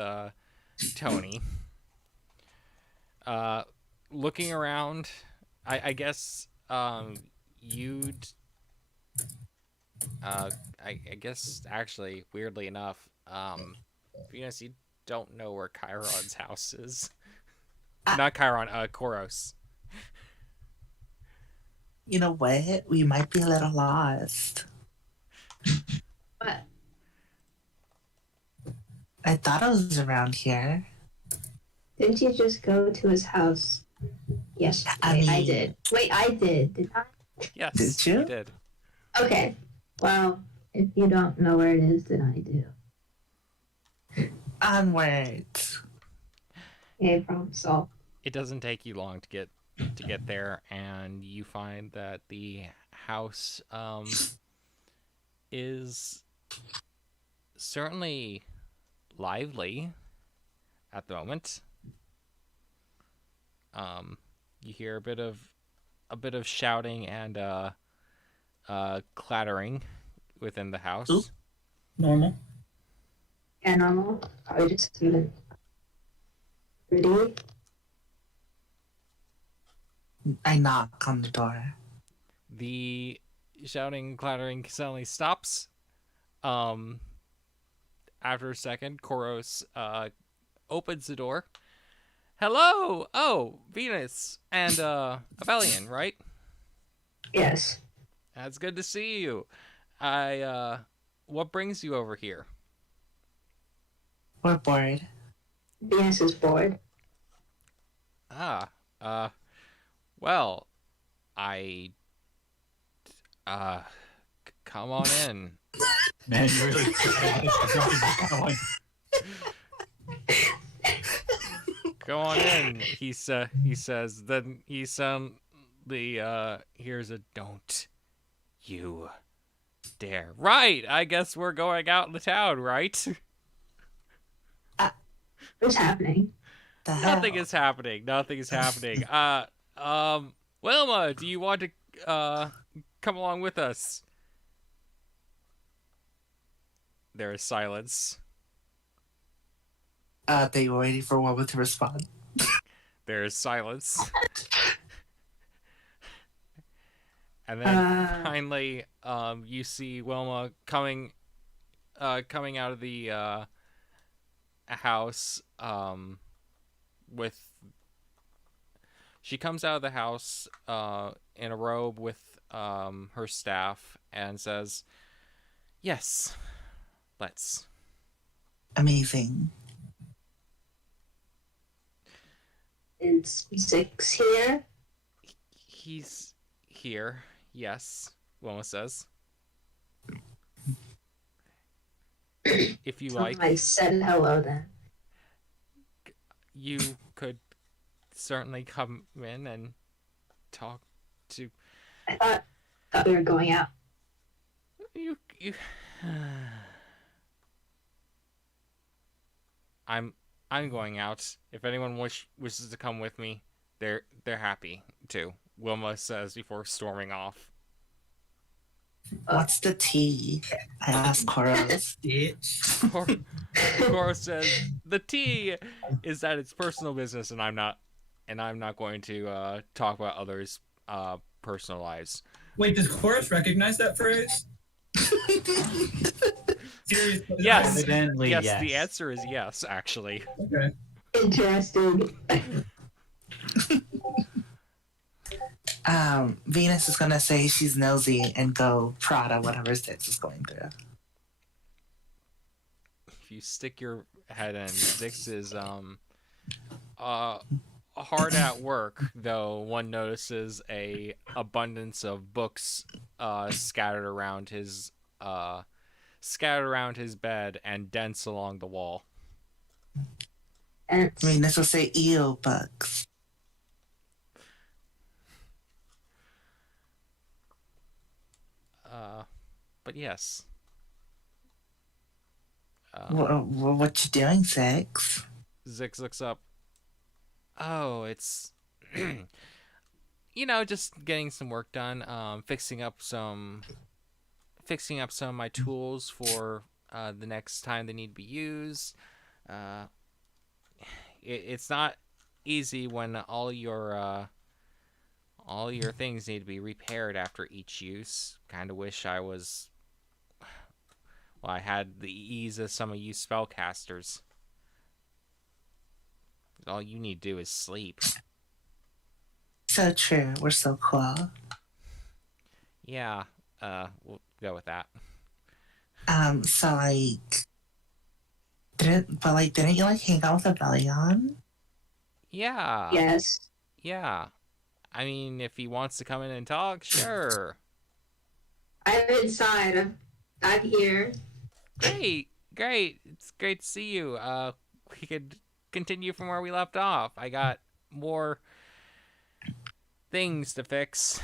Tony. Looking around, I guess you'd I guess actually weirdly enough, Venus, you don't know where Chiron's house is. Not Chiron, Koros. You know what? We might be a little lost. What? I thought it was around here. Didn't you just go to his house yesterday? I mean- did. Wait, I did. Did I? Yes, Did you? did. Okay. Well, if you don't know where it is, then I do. Onwards. Okay, problem solved. It doesn't take you long to get there, and you find that the house is certainly lively at the moment. You hear a bit of shouting and clattering within the house. Ooh. Normal. Yeah, normal. I would just pretty. I knock on the door. The shouting, clattering suddenly stops. After a second, Koros opens the door. Hello! Oh, Venus and Aurelian, right? Yes. That's good to see you. What brings you over here? We're bored. Venus is bored. Well, come on in. Man, you really dropping that one. Go on in, he says. Then he suddenly hears a don't you dare. Right, I guess we're going out in the town, right? What's happening? The hell? Nothing is happening. Wilma, do you want to come along with us? There is silence. They were waiting for Wilma to respond. There is silence. And then finally, you see Wilma coming out of the house. She comes out of the house in a robe with her staff and says, "Yes, let's." Amazing. Is Six here? He's here. Yes, Wilma says. If you like, I said hello then. you could certainly come in and talk to I thought we were going out. you. I'm going out. If anyone wishes to come with me, they're happy to. Wilma says before storming off. What's the tea? I asked Koros. Bitch. Koro says the T is that it's personal business, and I'm not going to talk about others' personal lives. Wait, does Chorus recognize that phrase? Seriously? Yes. Evidently, Yes, yes. the answer is yes, actually. Okay. Interesting. Venus is gonna say she's nosy and go Prada whatever Six is going through. If you stick your head in, Zix is hard at work, though one notices a abundance of books scattered around his bed and dents along the wall. And Venus will say ew books. But yes. What you doing, Six? Zix looks up. Oh, it's just getting some work done. Fixing up some of my tools for the next time they need to be used. It's not easy when all your things need to be repaired after each use. Kind of wish I had the ease of some of you spellcasters. All you need to do is sleep. So true. We're so cool. Yeah, we'll go with that. So like, didn't you like hang out with Abelion? Yeah. yes. Yeah. I mean, if he wants to come in and talk, sure. I'm inside. I'm here. Great. It's great to see you. We could continue from where we left off. I got more things to fix.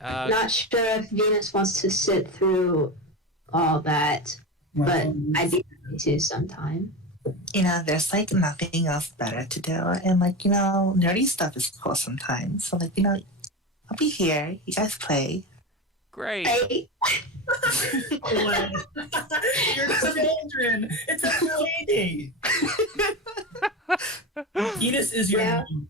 Not sure if Venus wants to sit through all that, but I'd be happy to sometime. There's like nothing else better to do, and nerdy stuff is cool sometimes. So I'll be here. You guys play. Great. Hey, You're children. It's a play date. Venus is your Yeah. mom.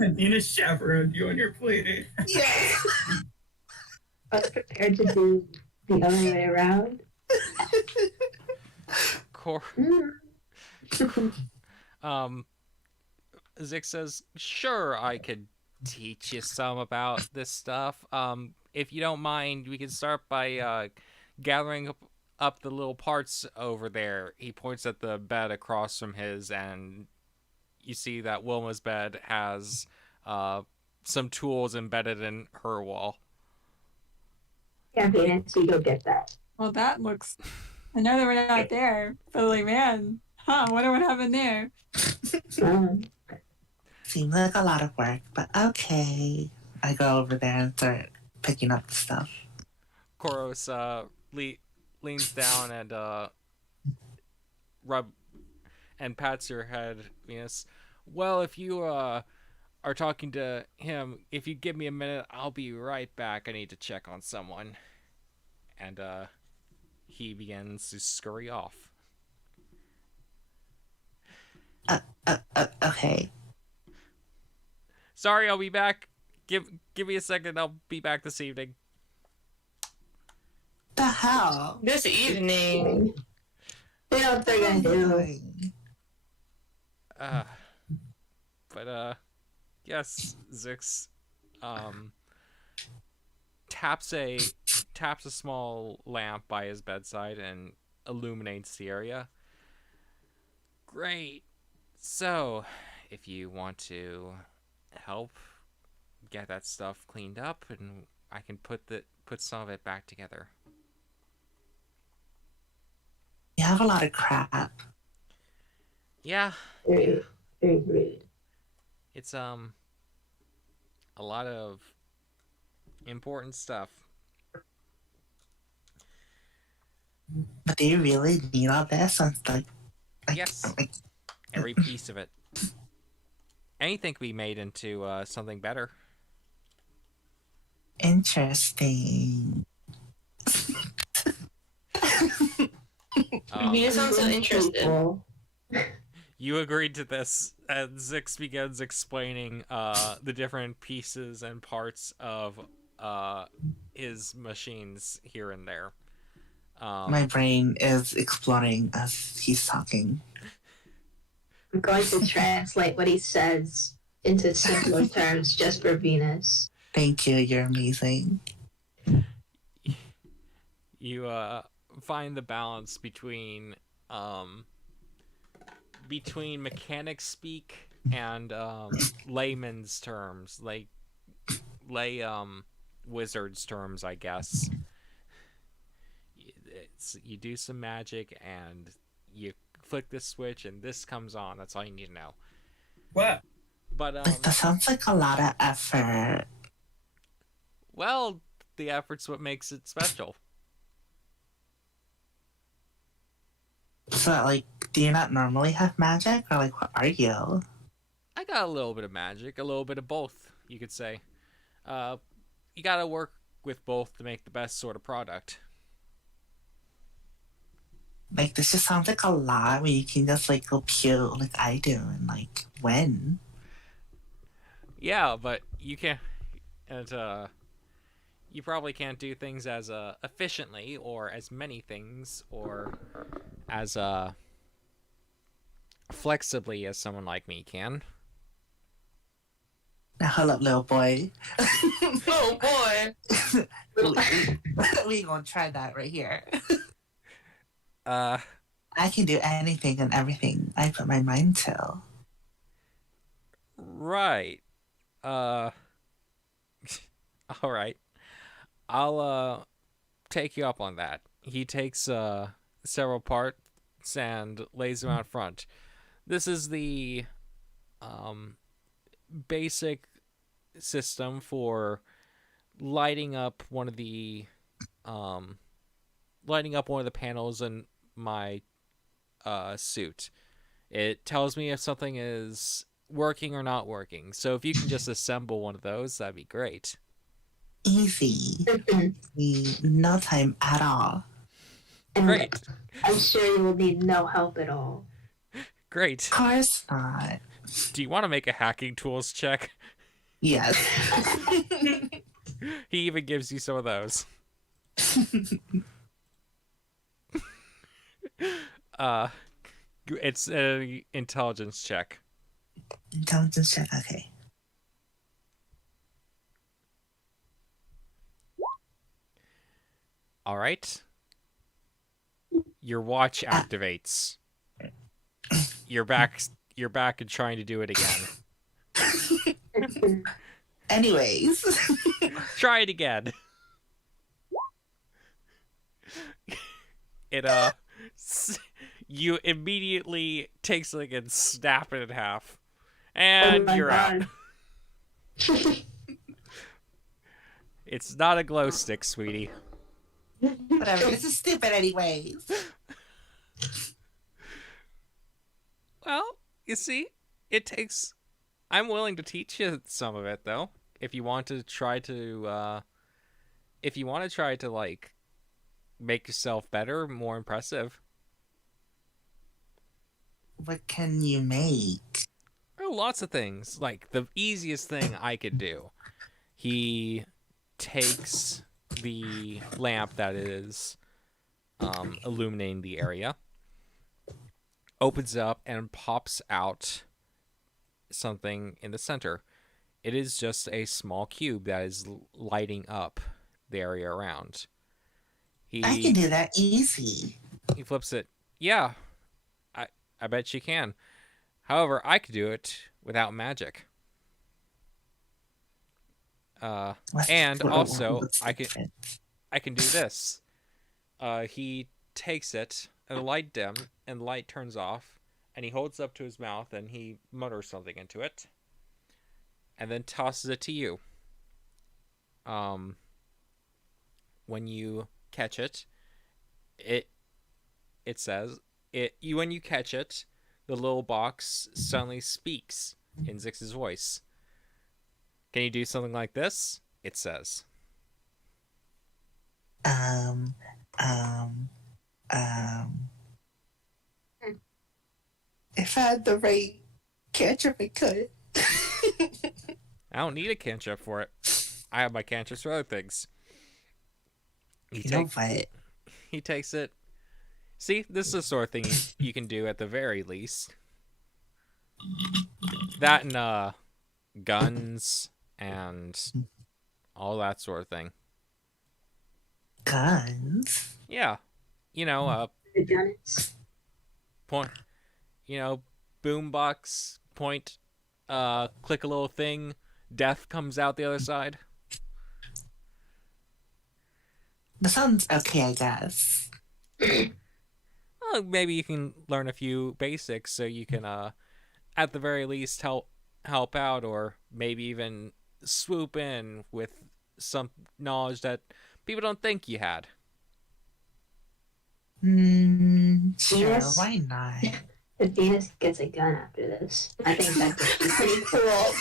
Venus chaperoned you on your play date. Yeah. I was prepared to do the other way around. Zix says, sure, I could teach you some about this stuff. If you don't mind, we can start by gathering up the little parts over there. He points at the bed across from his, and you see that Wilma's bed has some tools embedded in her wall. Yeah, Venus, you go get that. Well, that looks. I know that we're not there, but man, wonder what happened there. Seems like a lot of work, but okay. I go over there and start picking up the stuff. Koros leans down and pats your head, Venus. Well, if you are talking to him, if you give me a minute, I'll be right back. I need to check on someone. And he begins to scurry off. Okay. Sorry, I'll be back. Give me a second. I'll be back this evening. The hell? This evening. They know what they're gonna do. Yes, Zix taps a small lamp by his bedside and illuminates the area. Great. So, if you want to help get that stuff cleaned up, and I can put some of it back together. You have a lot of crap. Yeah, Very, very rude. it's a lot of important stuff. But do you really need all this? Yes, every piece of it. anything can be made into something better. Interesting. You sound so interested. People. You agreed to this, and Zix begins explaining the different pieces and parts of his machines here and there. My brain is exploding as he's talking. I'm going to translate what he says into simpler terms just for Venus. Thank you, you're amazing. You find the balance between mechanic speak and layman's terms, like wizard's terms, I guess. You do some magic and you flick this switch and this comes on. That's all you need to know. What? But That sounds like a lot of effort. well, the effort's what makes it special. So, like, do you not normally have magic? Or, like, what are you? I got a little bit of magic, a little bit of both, you could say. You gotta work with both to make the best sort of product. Like, this just sounds like a lot where you can just, like, go pew like I do and, like, win. Yeah, but you can't. And you probably can't do things as efficiently or as many things or as flexibly as someone like me can. Now, hold up, little boy. Oh boy. We gonna try that right here. Uh, I can do anything and everything I put my mind to. right. All right. I'll take you up on that. He takes several parts and lays them out front. This is the basic system for lighting up one of the panels in my suit. It tells me if something is working or not working. So if you can just assemble one of those, that'd be great. Easy. No time at all. And Great. I'm sure you will need no help at all. Great. Of course not. Do you want to make a hacking tools check? Yes. He even gives you some of those. It's an intelligence check. Intelligence check, okay. All right. Your watch activates. You're back and trying to do it again. Anyways. Try it again. It you immediately take something and snap it in half. And you're out. It's not a glow stick, sweetie. Whatever, this is stupid anyways. Well, you see, it takes. I'm willing to teach you some of it, though. If you want to try to, like, make yourself better, more impressive. What can you make? Oh, lots of things. Like, the easiest thing I could do. He takes the lamp that is illuminating the area, opens it up, and pops out something in the center. It is just a small cube that is lighting up the area around. I can do that easy. He flips it. Yeah, I bet you can. However, I could do it without magic. And also, I can do this. He takes it, and the light dims, and the light turns off, and he holds it up to his mouth, and he mutters something into it, and then tosses it to you. When you catch it, it says when you catch it, the little box suddenly speaks, in Zix's voice. Can you do something like this? It says. Um, um, um. If I had the right cantrip, I could. I don't need a cantrip for it. I have my cantrips for other things. You know what? He takes it. See, this is the sort of thing you can do at the very least. That and guns and all that sort of thing. Guns? Yeah. You know, The guns. point. You know, boombox, point, click a little thing, death comes out the other side. That sounds okay, I guess. Well, maybe you can learn a few basics so you can, at the very least, help out, or maybe even swoop in with some knowledge that people don't think you had. Sure, Yes. why not? If Venus gets a gun after this, I think that could be pretty cool.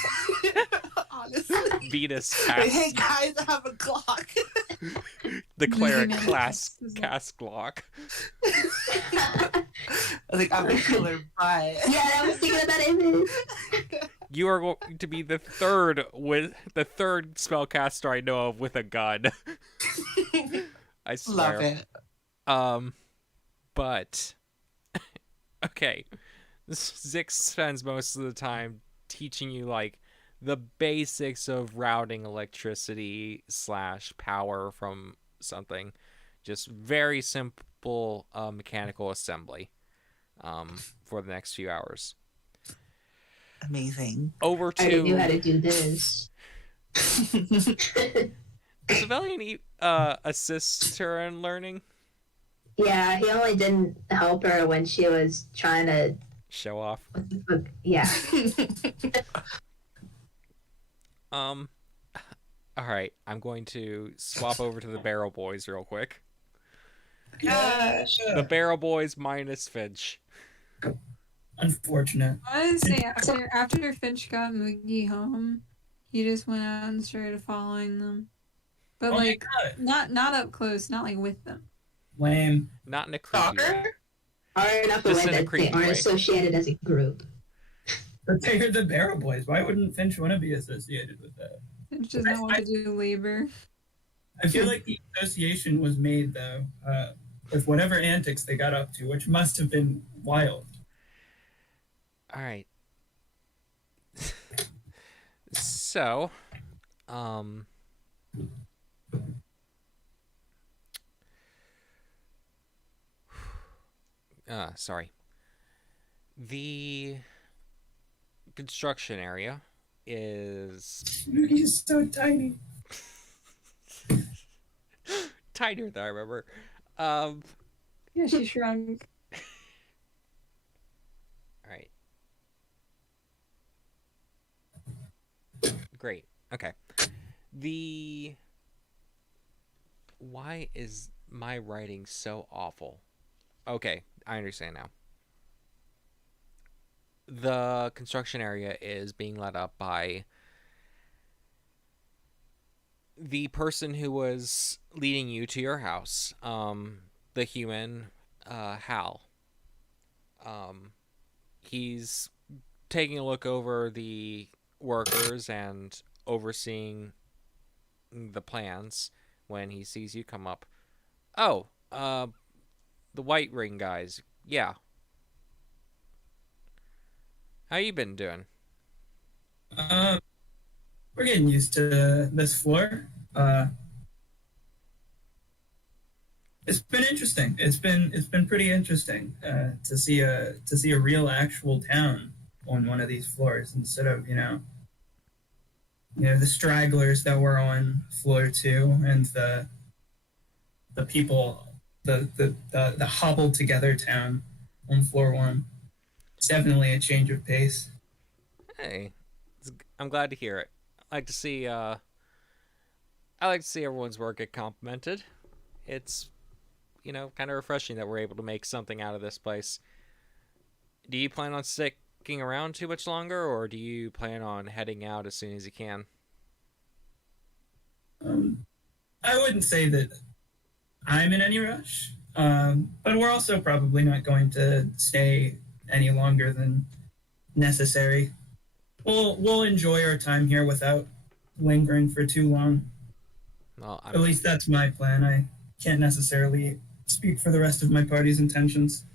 Honestly. Venus Like, hey casts guys, I have a Glock. the cleric Venus class casts cast Glock. Like, I'm a killer, but. Yeah, I was thinking of that image. You are going to be the third spellcaster I know of with a gun. I swear. Love it. But okay, Zix spends most of the time teaching you like the basics of routing electricity / power from something, just very simple mechanical assembly for the next few hours. Amazing. Over I already knew to how to do this. Civilian assists her in learning. Yeah, he only didn't help her when she was trying to. Show off. What the fuck? Yeah. All right, I'm going to swap over to the Barrel Boys real quick. Gosh. The Barrel Boys minus Finch. Unfortunate. I would say after Finch got Moogie home, he just went out and started following them, but Oh my like God. not up close, not like with them. Lame. Not in a creepy way. Stalker? Far enough Just away in a that they creepy aren't way. associated as a group. But they are the Barrel Boys. Why wouldn't Finch want to be associated with that? Finch does not want to do labor. I feel like the association was made, though, with whatever antics they got up to, which must have been wild. All right. So, sorry. The construction area is He's so tiny. tighter than I remember. Yeah, she shrunk. All right. Great. Okay. Why is my writing so awful? Okay, I understand now. The construction area is being led up by the person who was leading you to your house, the human, Hal. He's taking a look over the workers and overseeing the plans when he sees you come up. Oh, the White Ring guys. Yeah. How you been doing? We're getting used to this floor. It's been interesting. It's been pretty interesting to see a real actual town on one of these floors instead of the stragglers that were on floor 2 and the people the hobbled together town on floor 1. It's definitely a change of pace. Hey, I'm glad to hear it. I like to see everyone's work get complimented. It's kind of refreshing that we're able to make something out of this place. Do you plan on sticking around too much longer, or do you plan on heading out as soon as you can? I wouldn't say that I'm in any rush, but we're also probably not going to stay any longer than necessary. We'll enjoy our time here without lingering for too long. Well, At least that's my plan. I can't necessarily speak for the rest of my party's intentions.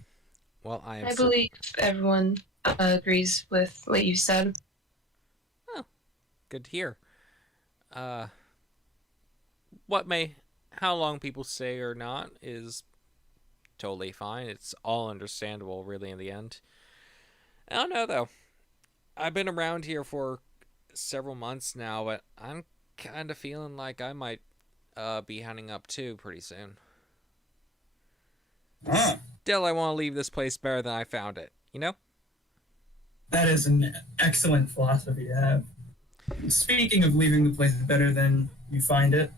Well, I believe everyone agrees with what you said. Oh, good to hear. How long people stay or not is totally fine. It's all understandable, really, in the end. I don't know, though. I've been around here for several months now, but I'm kind of feeling like I might be heading up too pretty soon. Still, I want to leave this place better than I found it, you know? That is an excellent philosophy to have. Speaking of leaving the place better than you find it,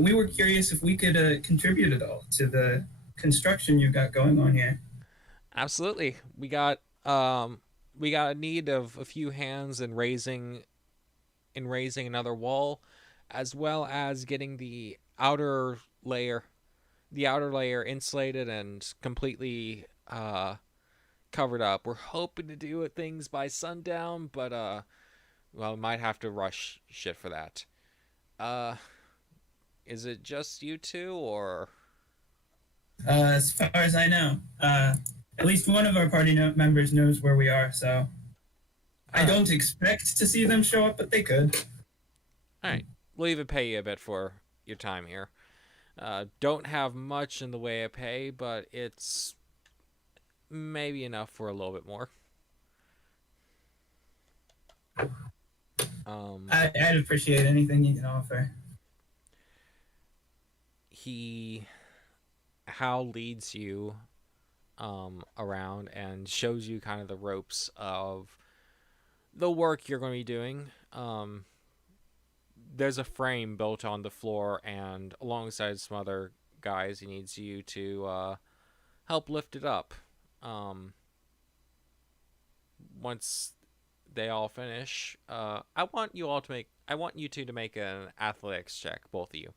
we were curious if we could contribute at all to the construction you've got going on here. Absolutely. We got a need of a few hands in raising another wall, as well as getting the outer layer insulated and completely covered up. We're hoping to do things by sundown, but we might have to rush shit for that. Is it just you two, or? As far as I know, at least one of our party members knows where we are, so I don't expect to see them show up, but they could. All right, we'll even pay you a bit for your time here. Don't have much in the way of pay, but it's maybe enough for a little bit more. I'd appreciate anything you can offer. Hal leads you around and shows you kind of the ropes of the work you're going to be doing. There's a frame built on the floor, and alongside some other guys, he needs you to help lift it up. Once they all finish, I want you two to make an athletics check, both of you.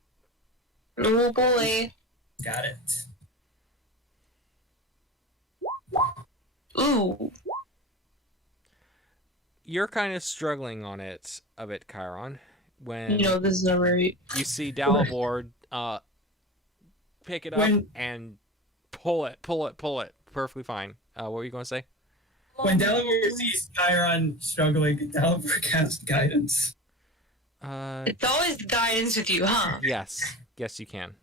Oh boy. Got it. Ooh. You're kind of struggling on it a bit, Chiron. When this is not right. You see Dalibor pick it up and pull it. Perfectly fine. What were you going to say? When Dalibor sees Chiron struggling, Dalibor casts guidance. It's always guidance with you, huh? Yes, you can.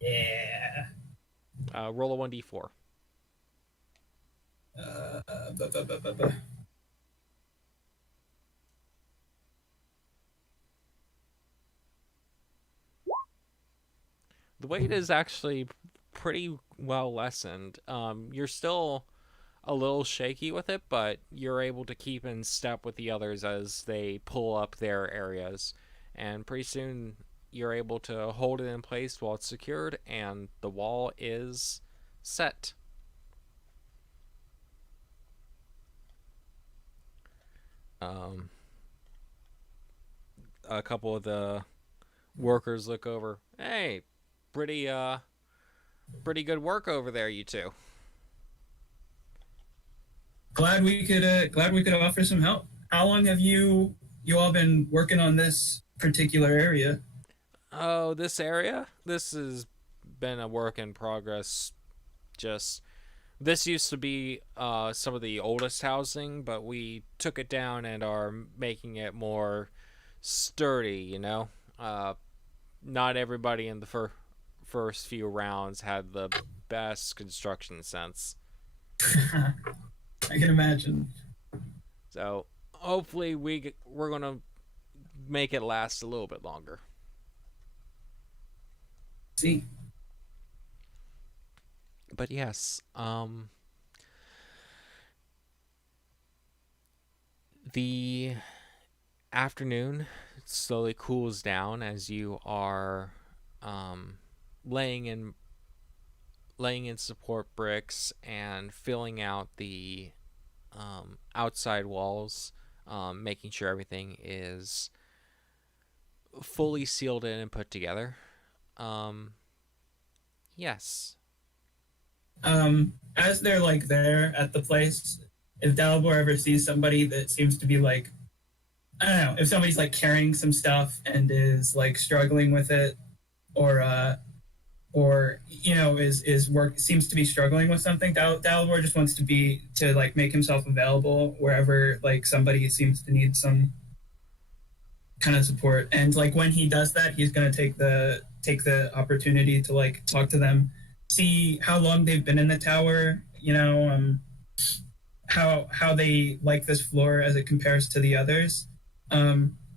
Yeah. Roll a 1d4. The weight is actually pretty well lessened. You're still a little shaky with it, but you're able to keep in step with the others as they pull up their areas. And pretty soon you're able to hold it in place while it's secured, and the wall is set. A couple of the workers look over. Hey, pretty good work over there, you two. Glad we could offer some help. How long have you all been working on this particular area? Oh, this area? This has been a work in progress. This used to be some of the oldest housing, but we took it down and are making it more sturdy, Not everybody in the first few rounds had the best construction sense. I can imagine. So hopefully we're going to make it last a little bit longer. See. But yes, the afternoon slowly cools down as you are laying in support bricks and filling out the outside walls, making sure everything is fully sealed in and put together. Yes. As they're like there at the place, if Dalibor ever sees somebody that seems to be like, I don't know, if somebody's like carrying some stuff and is like struggling with it, or you know is work seems to be struggling with something, Dalibor just wants to like make himself available wherever like somebody seems to need some kind of support. And like when he does that, he's gonna take the opportunity to like talk to them, see how long they've been in the tower, you know, how they like this floor as it compares to the others.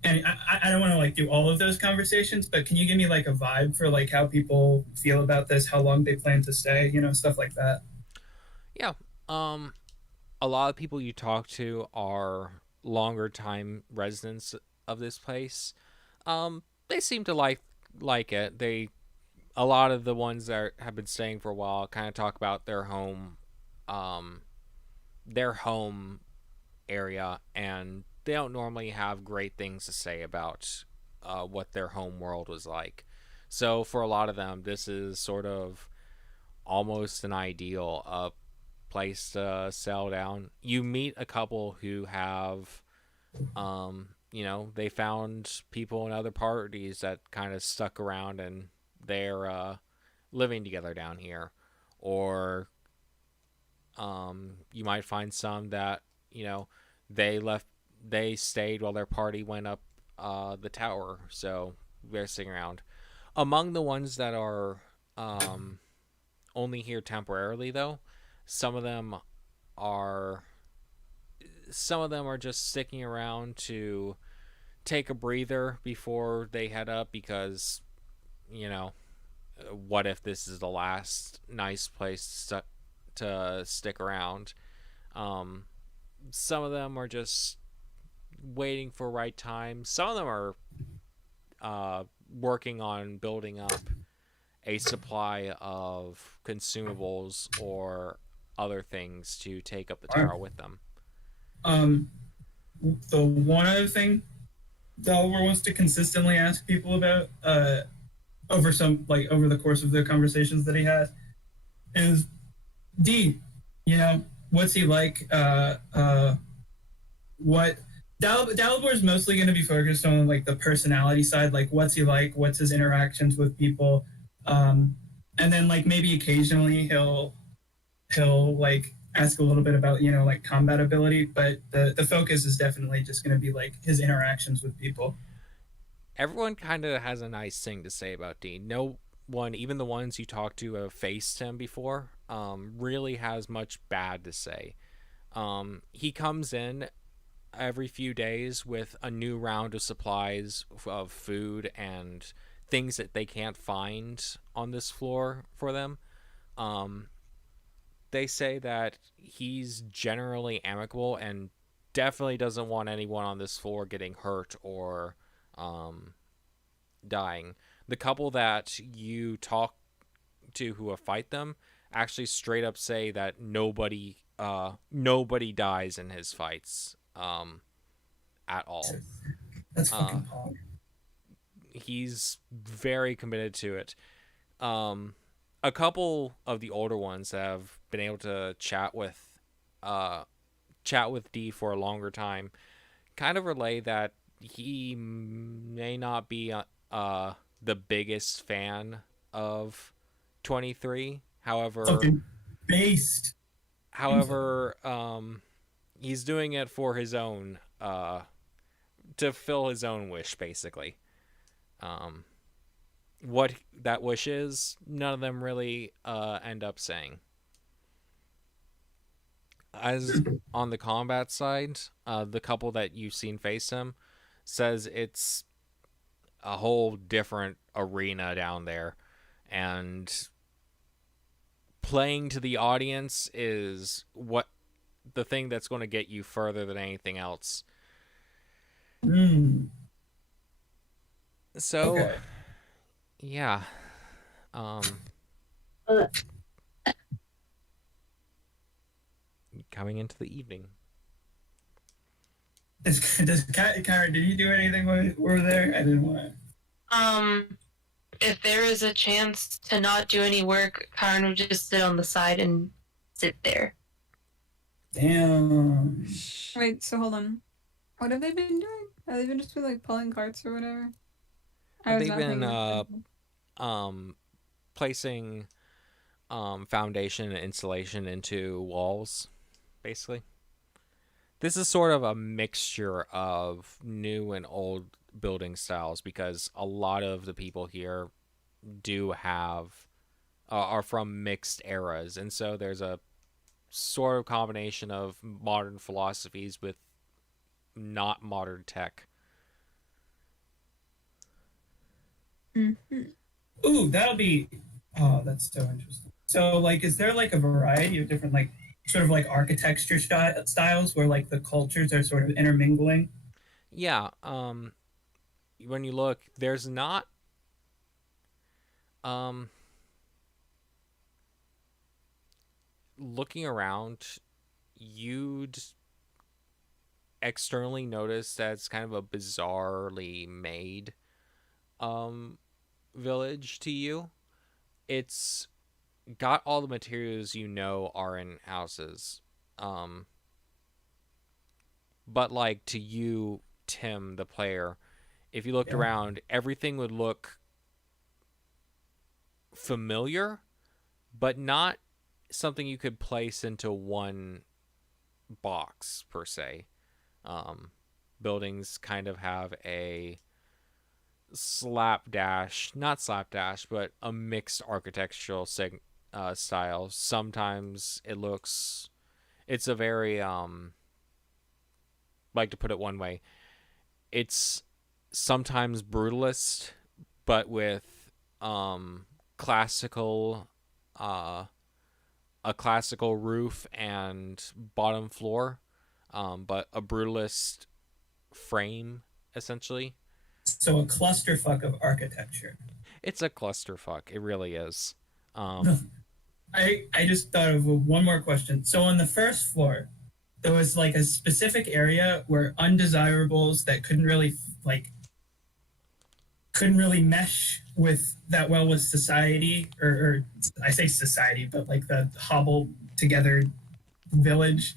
And I don't want to like do all of those conversations, but can you give me like a vibe for like how people feel about this, how long they plan to stay, you know, stuff like that? Yeah. A lot of people you talk to are longer time residents of this place. They seem to like it. A lot of the ones that have been staying for a while kind of talk about their home area, and they don't normally have great things to say about what their home world was like. So for a lot of them, this is sort of almost an ideal place to settle down. You meet a couple who have, they found people in other parties that kind of stuck around and they're living together down here. Or you might find some that, they stayed while their party went up the tower, so they're sitting around. Among the ones that are only here temporarily, though, some of them are just sticking around to take a breather before they head up, because what if this is the last nice place to stick around. Some of them are just waiting for right time. Some of them are working on building up a supply of consumables or other things to take up the tower with them. The one other thing Delaware wants to consistently ask people about over the course of the conversations that he has is D, what's he like? What Dalibor is mostly going to be focused on like the personality side, like what's he like, what's his interactions with people, and then like maybe occasionally he'll like ask a little bit about like combat ability, but the focus is definitely just going to be like his interactions with people. Everyone kind of has a nice thing to say about Dean. No one, even the ones you talked to have faced him before, really has much bad to say. He comes in every few days with a new round of supplies of food and things that they can't find on this floor for them. They say that he's generally amicable and definitely doesn't want anyone on this floor getting hurt or dying. The couple that you talk to who have fight them actually straight up say that nobody dies in his fights at all. That's fucking hard. He's very committed to it. A couple of the older ones have been able to chat with D for a longer time kind of relay that he may not be the biggest fan of 23. However, fucking based. However, he's doing it for his own to fill his own wish, basically. What that wish is, none of them really end up saying. As on the combat side, the couple that you've seen face him says it's a whole different arena down there, and playing to the audience is what the thing that's going to get you further than anything else. So, okay. Yeah. Coming into the evening. Does Kyra, did you do anything while we were there? I didn't want to. If there is a chance to not do any work, Karen would just sit on the side and sit there. Damn. Wait, so hold on. What have they been doing? Have they been just like pulling carts or whatever? They've been placing foundation and insulation into walls, basically. This is sort of a mixture of new and old building styles because a lot of the people here do have are from mixed eras, and so there's a sort of combination of modern philosophies with not modern tech. Mm-hmm. Ooh, that'll be. Oh, that's so interesting. So, like, is there like a variety of different, like, sort of like architecture styles where like the cultures are sort of intermingling? Yeah. When you look, there's not. Looking around, you'd externally notice that it's kind of a bizarrely made village to you. It's got all the materials you know are in houses. But like to you, Tim, the player, if you looked around, everything would look familiar, but not something you could place into one box per se. Buildings kind of have a not slapdash, but a mixed architectural style. Sometimes it's a very, like to put it one way, it's sometimes brutalist, but with classical, a classical roof and bottom floor, but a brutalist frame, essentially. So a clusterfuck of architecture. It's a clusterfuck. It really is. I just thought of one more question. So on the first floor, there was like a specific area where undesirables that couldn't really mesh with that well with society, or I say society, but like the hobbled together village.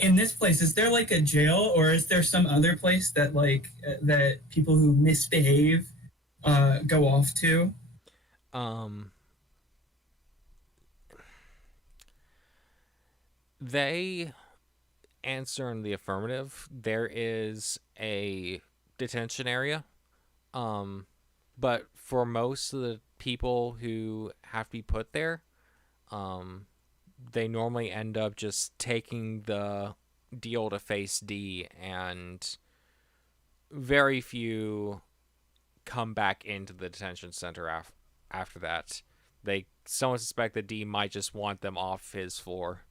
In this place, is there like a jail, or is there some other place that that people who misbehave go off to? They answer in the affirmative. There is a detention area. But for most of the people who have to be put there, they normally end up just taking the deal to face D, and very few come back into the detention center after that. Someone suspect that D might just want them off his floor.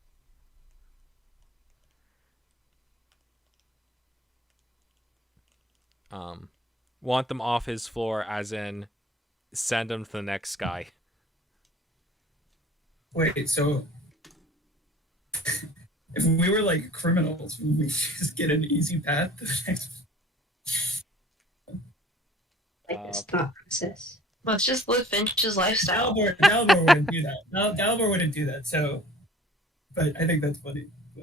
Want them off his floor as in send him to the next guy. Wait, so if we were like criminals, would we just get an easy path to the next? Like this thought process. Let's just live Finch's lifestyle. Dalibor wouldn't do that. Dalibor wouldn't do that. So, but I think that's funny. So,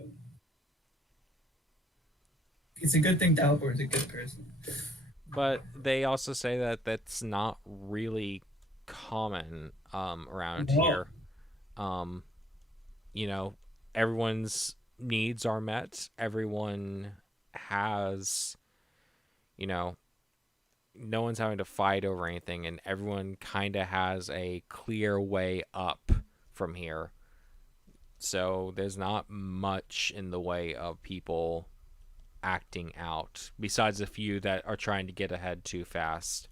it's a good thing Dalibor is a good person. But they also say that that's not really common around here. You know, everyone's needs are met. Everyone has, you know, no one's having to fight over anything, and everyone kind of has a clear way up from here. So there's not much in the way of people acting out, besides a few that are trying to get ahead too fast.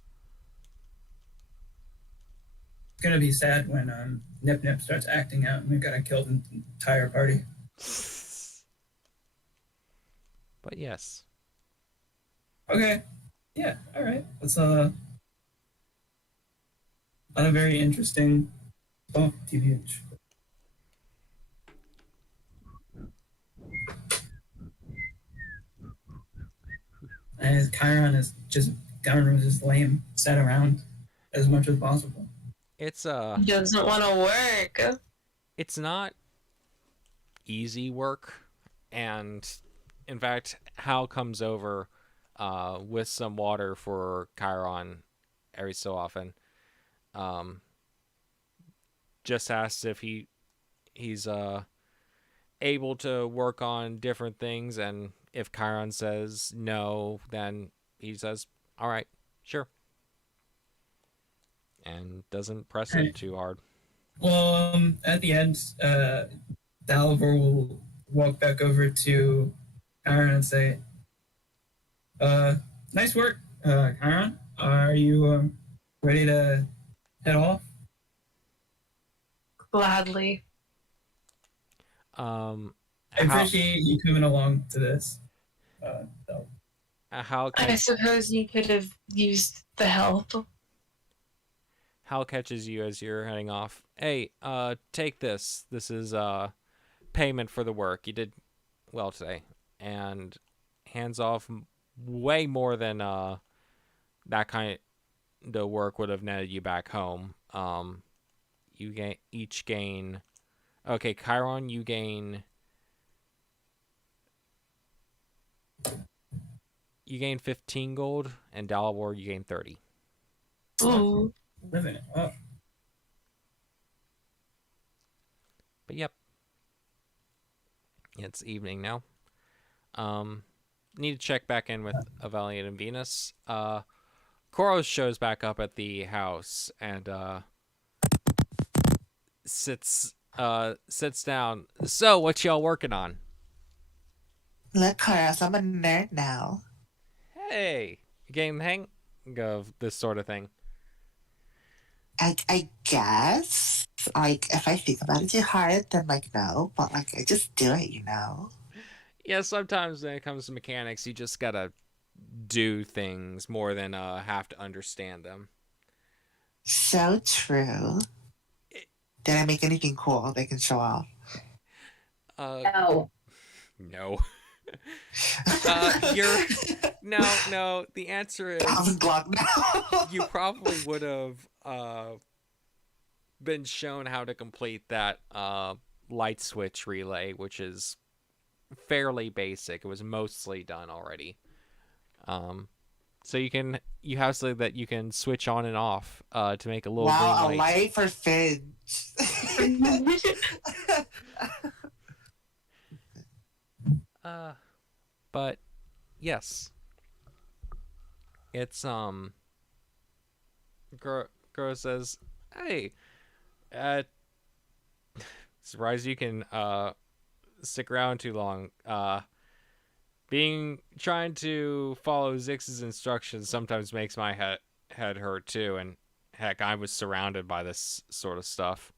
It's gonna be sad when Nip Nip starts acting out and we gotta kill the entire party. But yes. Okay. Yeah, alright. That's not a very interesting TBH. And Chiron is just lame, sat around as much as possible. It's Doesn't want to work. it's not easy work, and in fact, Hal comes over with some water for Chiron every so often. Just asks if he's able to work on different things, and if Chiron says no, then he says, "All right, sure," and doesn't press it too hard. Well, at the end, Dalivor will walk back over to Chiron and say, nice work, Chiron. Are you ready to head off? Gladly. I appreciate you coming along to this. I suppose you could have used the help. Hal catches you as you're heading off. Hey, take this. This is payment for the work. You did well today. And hands off way more than that kind of work would have netted you back home. You each gain. Okay, Chiron, you gain 15 gold, and Dalibor, you gain 30. Ooh. Living it up. But yep. It's evening now. Need to check back in with Avelian and Venus. Koros shows back up at the house and sits down. So, what y'all working on? Look, Koros, I'm a nerd now. Hey, you getting the hang of this sort of thing? I guess. Like, if I think about it too hard, then, like, no. But, like, I just do it, you know? Yeah, sometimes when it comes to mechanics, you just gotta do things more than have to understand them. So true. Did I make anything cool they can show off? No. No. No. The answer is you probably would have been shown how to complete that light switch relay, which is fairly basic. It was mostly done already. So you have something that you can switch on and off to make a little green light. A light for Finch. But yes, it's Gro says, "Hey, surprised you can stick around too long. Trying to follow Zix's instructions sometimes makes my head hurt too, and heck, I was surrounded by this sort of stuff."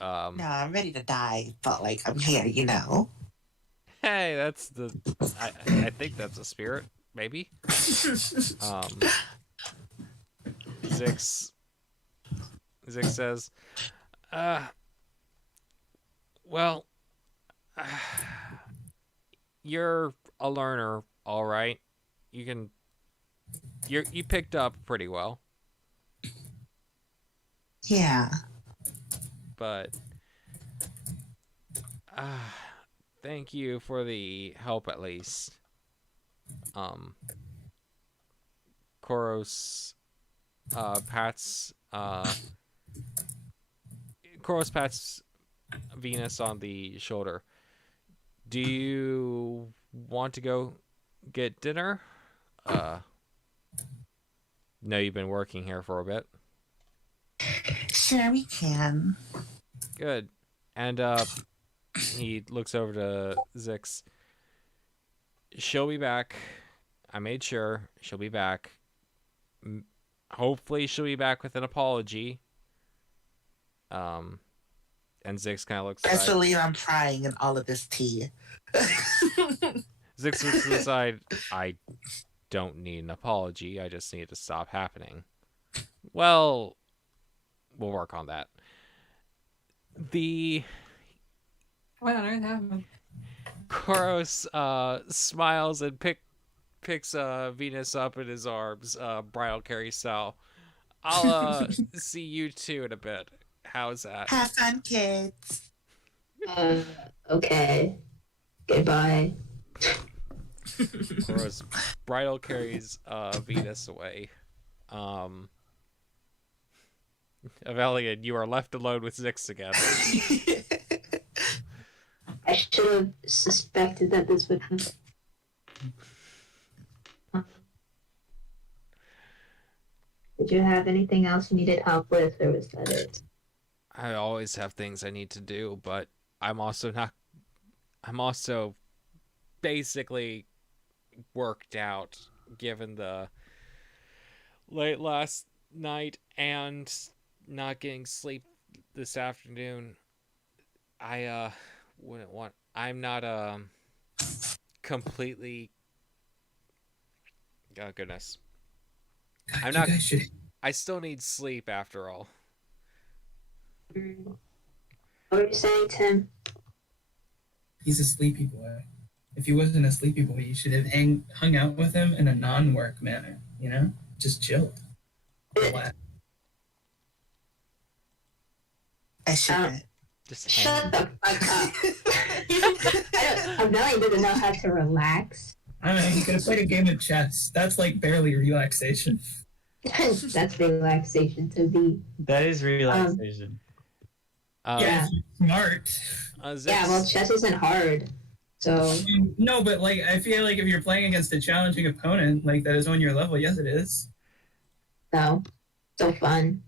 No, I'm ready to die, but like I'm here, you know. Hey, that's I think that's a spirit, maybe. Zix says, well, you're a learner, all right. You picked up pretty well. Yeah. But thank you for the help at least. Koros pats Venus on the shoulder. Do you want to go get dinner? Know you've been working here for a bit. Sure, we can. Good. And he looks over to Zix. She'll be back. I made sure she'll be back. Hopefully she'll be back with an apology. And Zix kind of looks Best believe I'm crying in all of this tea. Zix looks to the side. I don't need an apology. I just need it to stop happening. Well, we'll work on that. What on earth happened? Koros smiles and picks Venus up in his arms, bridal carry style. I'll see you two in a bit. How's that? Have fun, kids. Okay. Goodbye. Koros bridal carries Venus away. Avelian, you are left alone with Zix again. I should have suspected that this would happen. Did you have anything else you needed help with, or was that it? I always have things I need to do, but I'm also basically worked out given the late last night and not getting sleep this afternoon. I wouldn't want I'm not completely oh goodness. I'm not I still need sleep after all. What were you saying, Tim? He's a sleepy boy. If he wasn't a sleepy boy, you should have hung out with him in a non-work manner, you know? Just chilled. Relax. I shouldn't. Just Shut the fuck up. Amelia didn't know how to relax. I don't know, he could have played a game of chess. That's like barely relaxation. That's relaxation to be. That is relaxation. Yeah, if you're smart. Yeah, well, chess isn't hard. So. No, but like, I feel like if you're playing against a challenging opponent, like that is on your level, yes it is. No. So fun.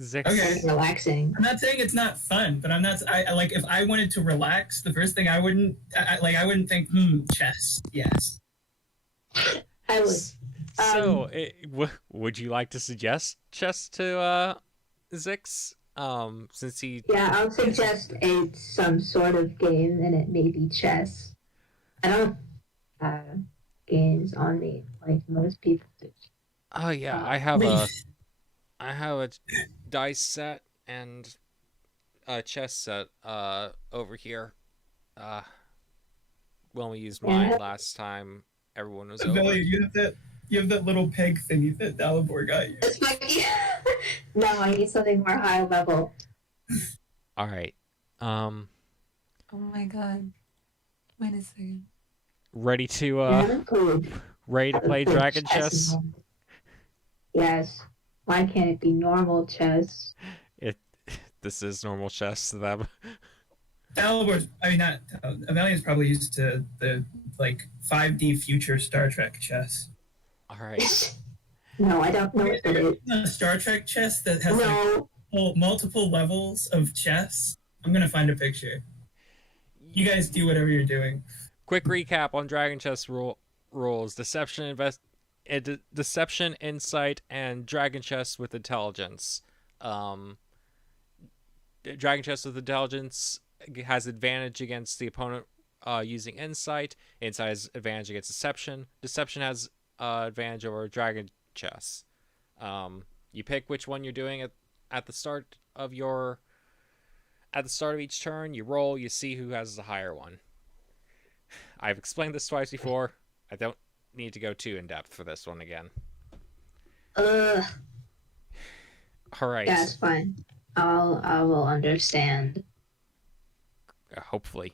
Zix. Okay. Relaxing. I'm not saying it's not fun, but I'm not. I like if I wanted to relax, the first thing I wouldn't think, chess. Yes. I would. So, would you like to suggest chess to Zix? Since he. Yeah, I'll suggest some sort of game, and it may be chess. I don't have games on me like most people do. Oh yeah, I have a dice set and a chess set over here. When we used mine last time, everyone was over. Billy, you have that little peg thingy that Dalibor got you. It's like, no, I need something more high level. All right. Oh my god. Wait a second. Ready to play Dragon Chess? Yes. Why can't it be normal chess? This is normal chess to them. Amelia's probably used to the like 5D future Star Trek chess. All right. No, I don't know what that is. A Star Trek chess that has multiple levels of chess. I'm gonna find a picture. You guys do whatever you're doing. Quick recap on Dragon Chess rules: deception, insight, and Dragon Chess with intelligence. Dragon Chess with intelligence has advantage against the opponent using insight. Insight has advantage against deception. Deception has advantage over Dragon Chess. You pick which one you're doing at the start of each turn. You roll. You see who has the higher one. I've explained this twice before. I don't need to go too in depth for this one again. All right. That's fine. I will understand. Hopefully.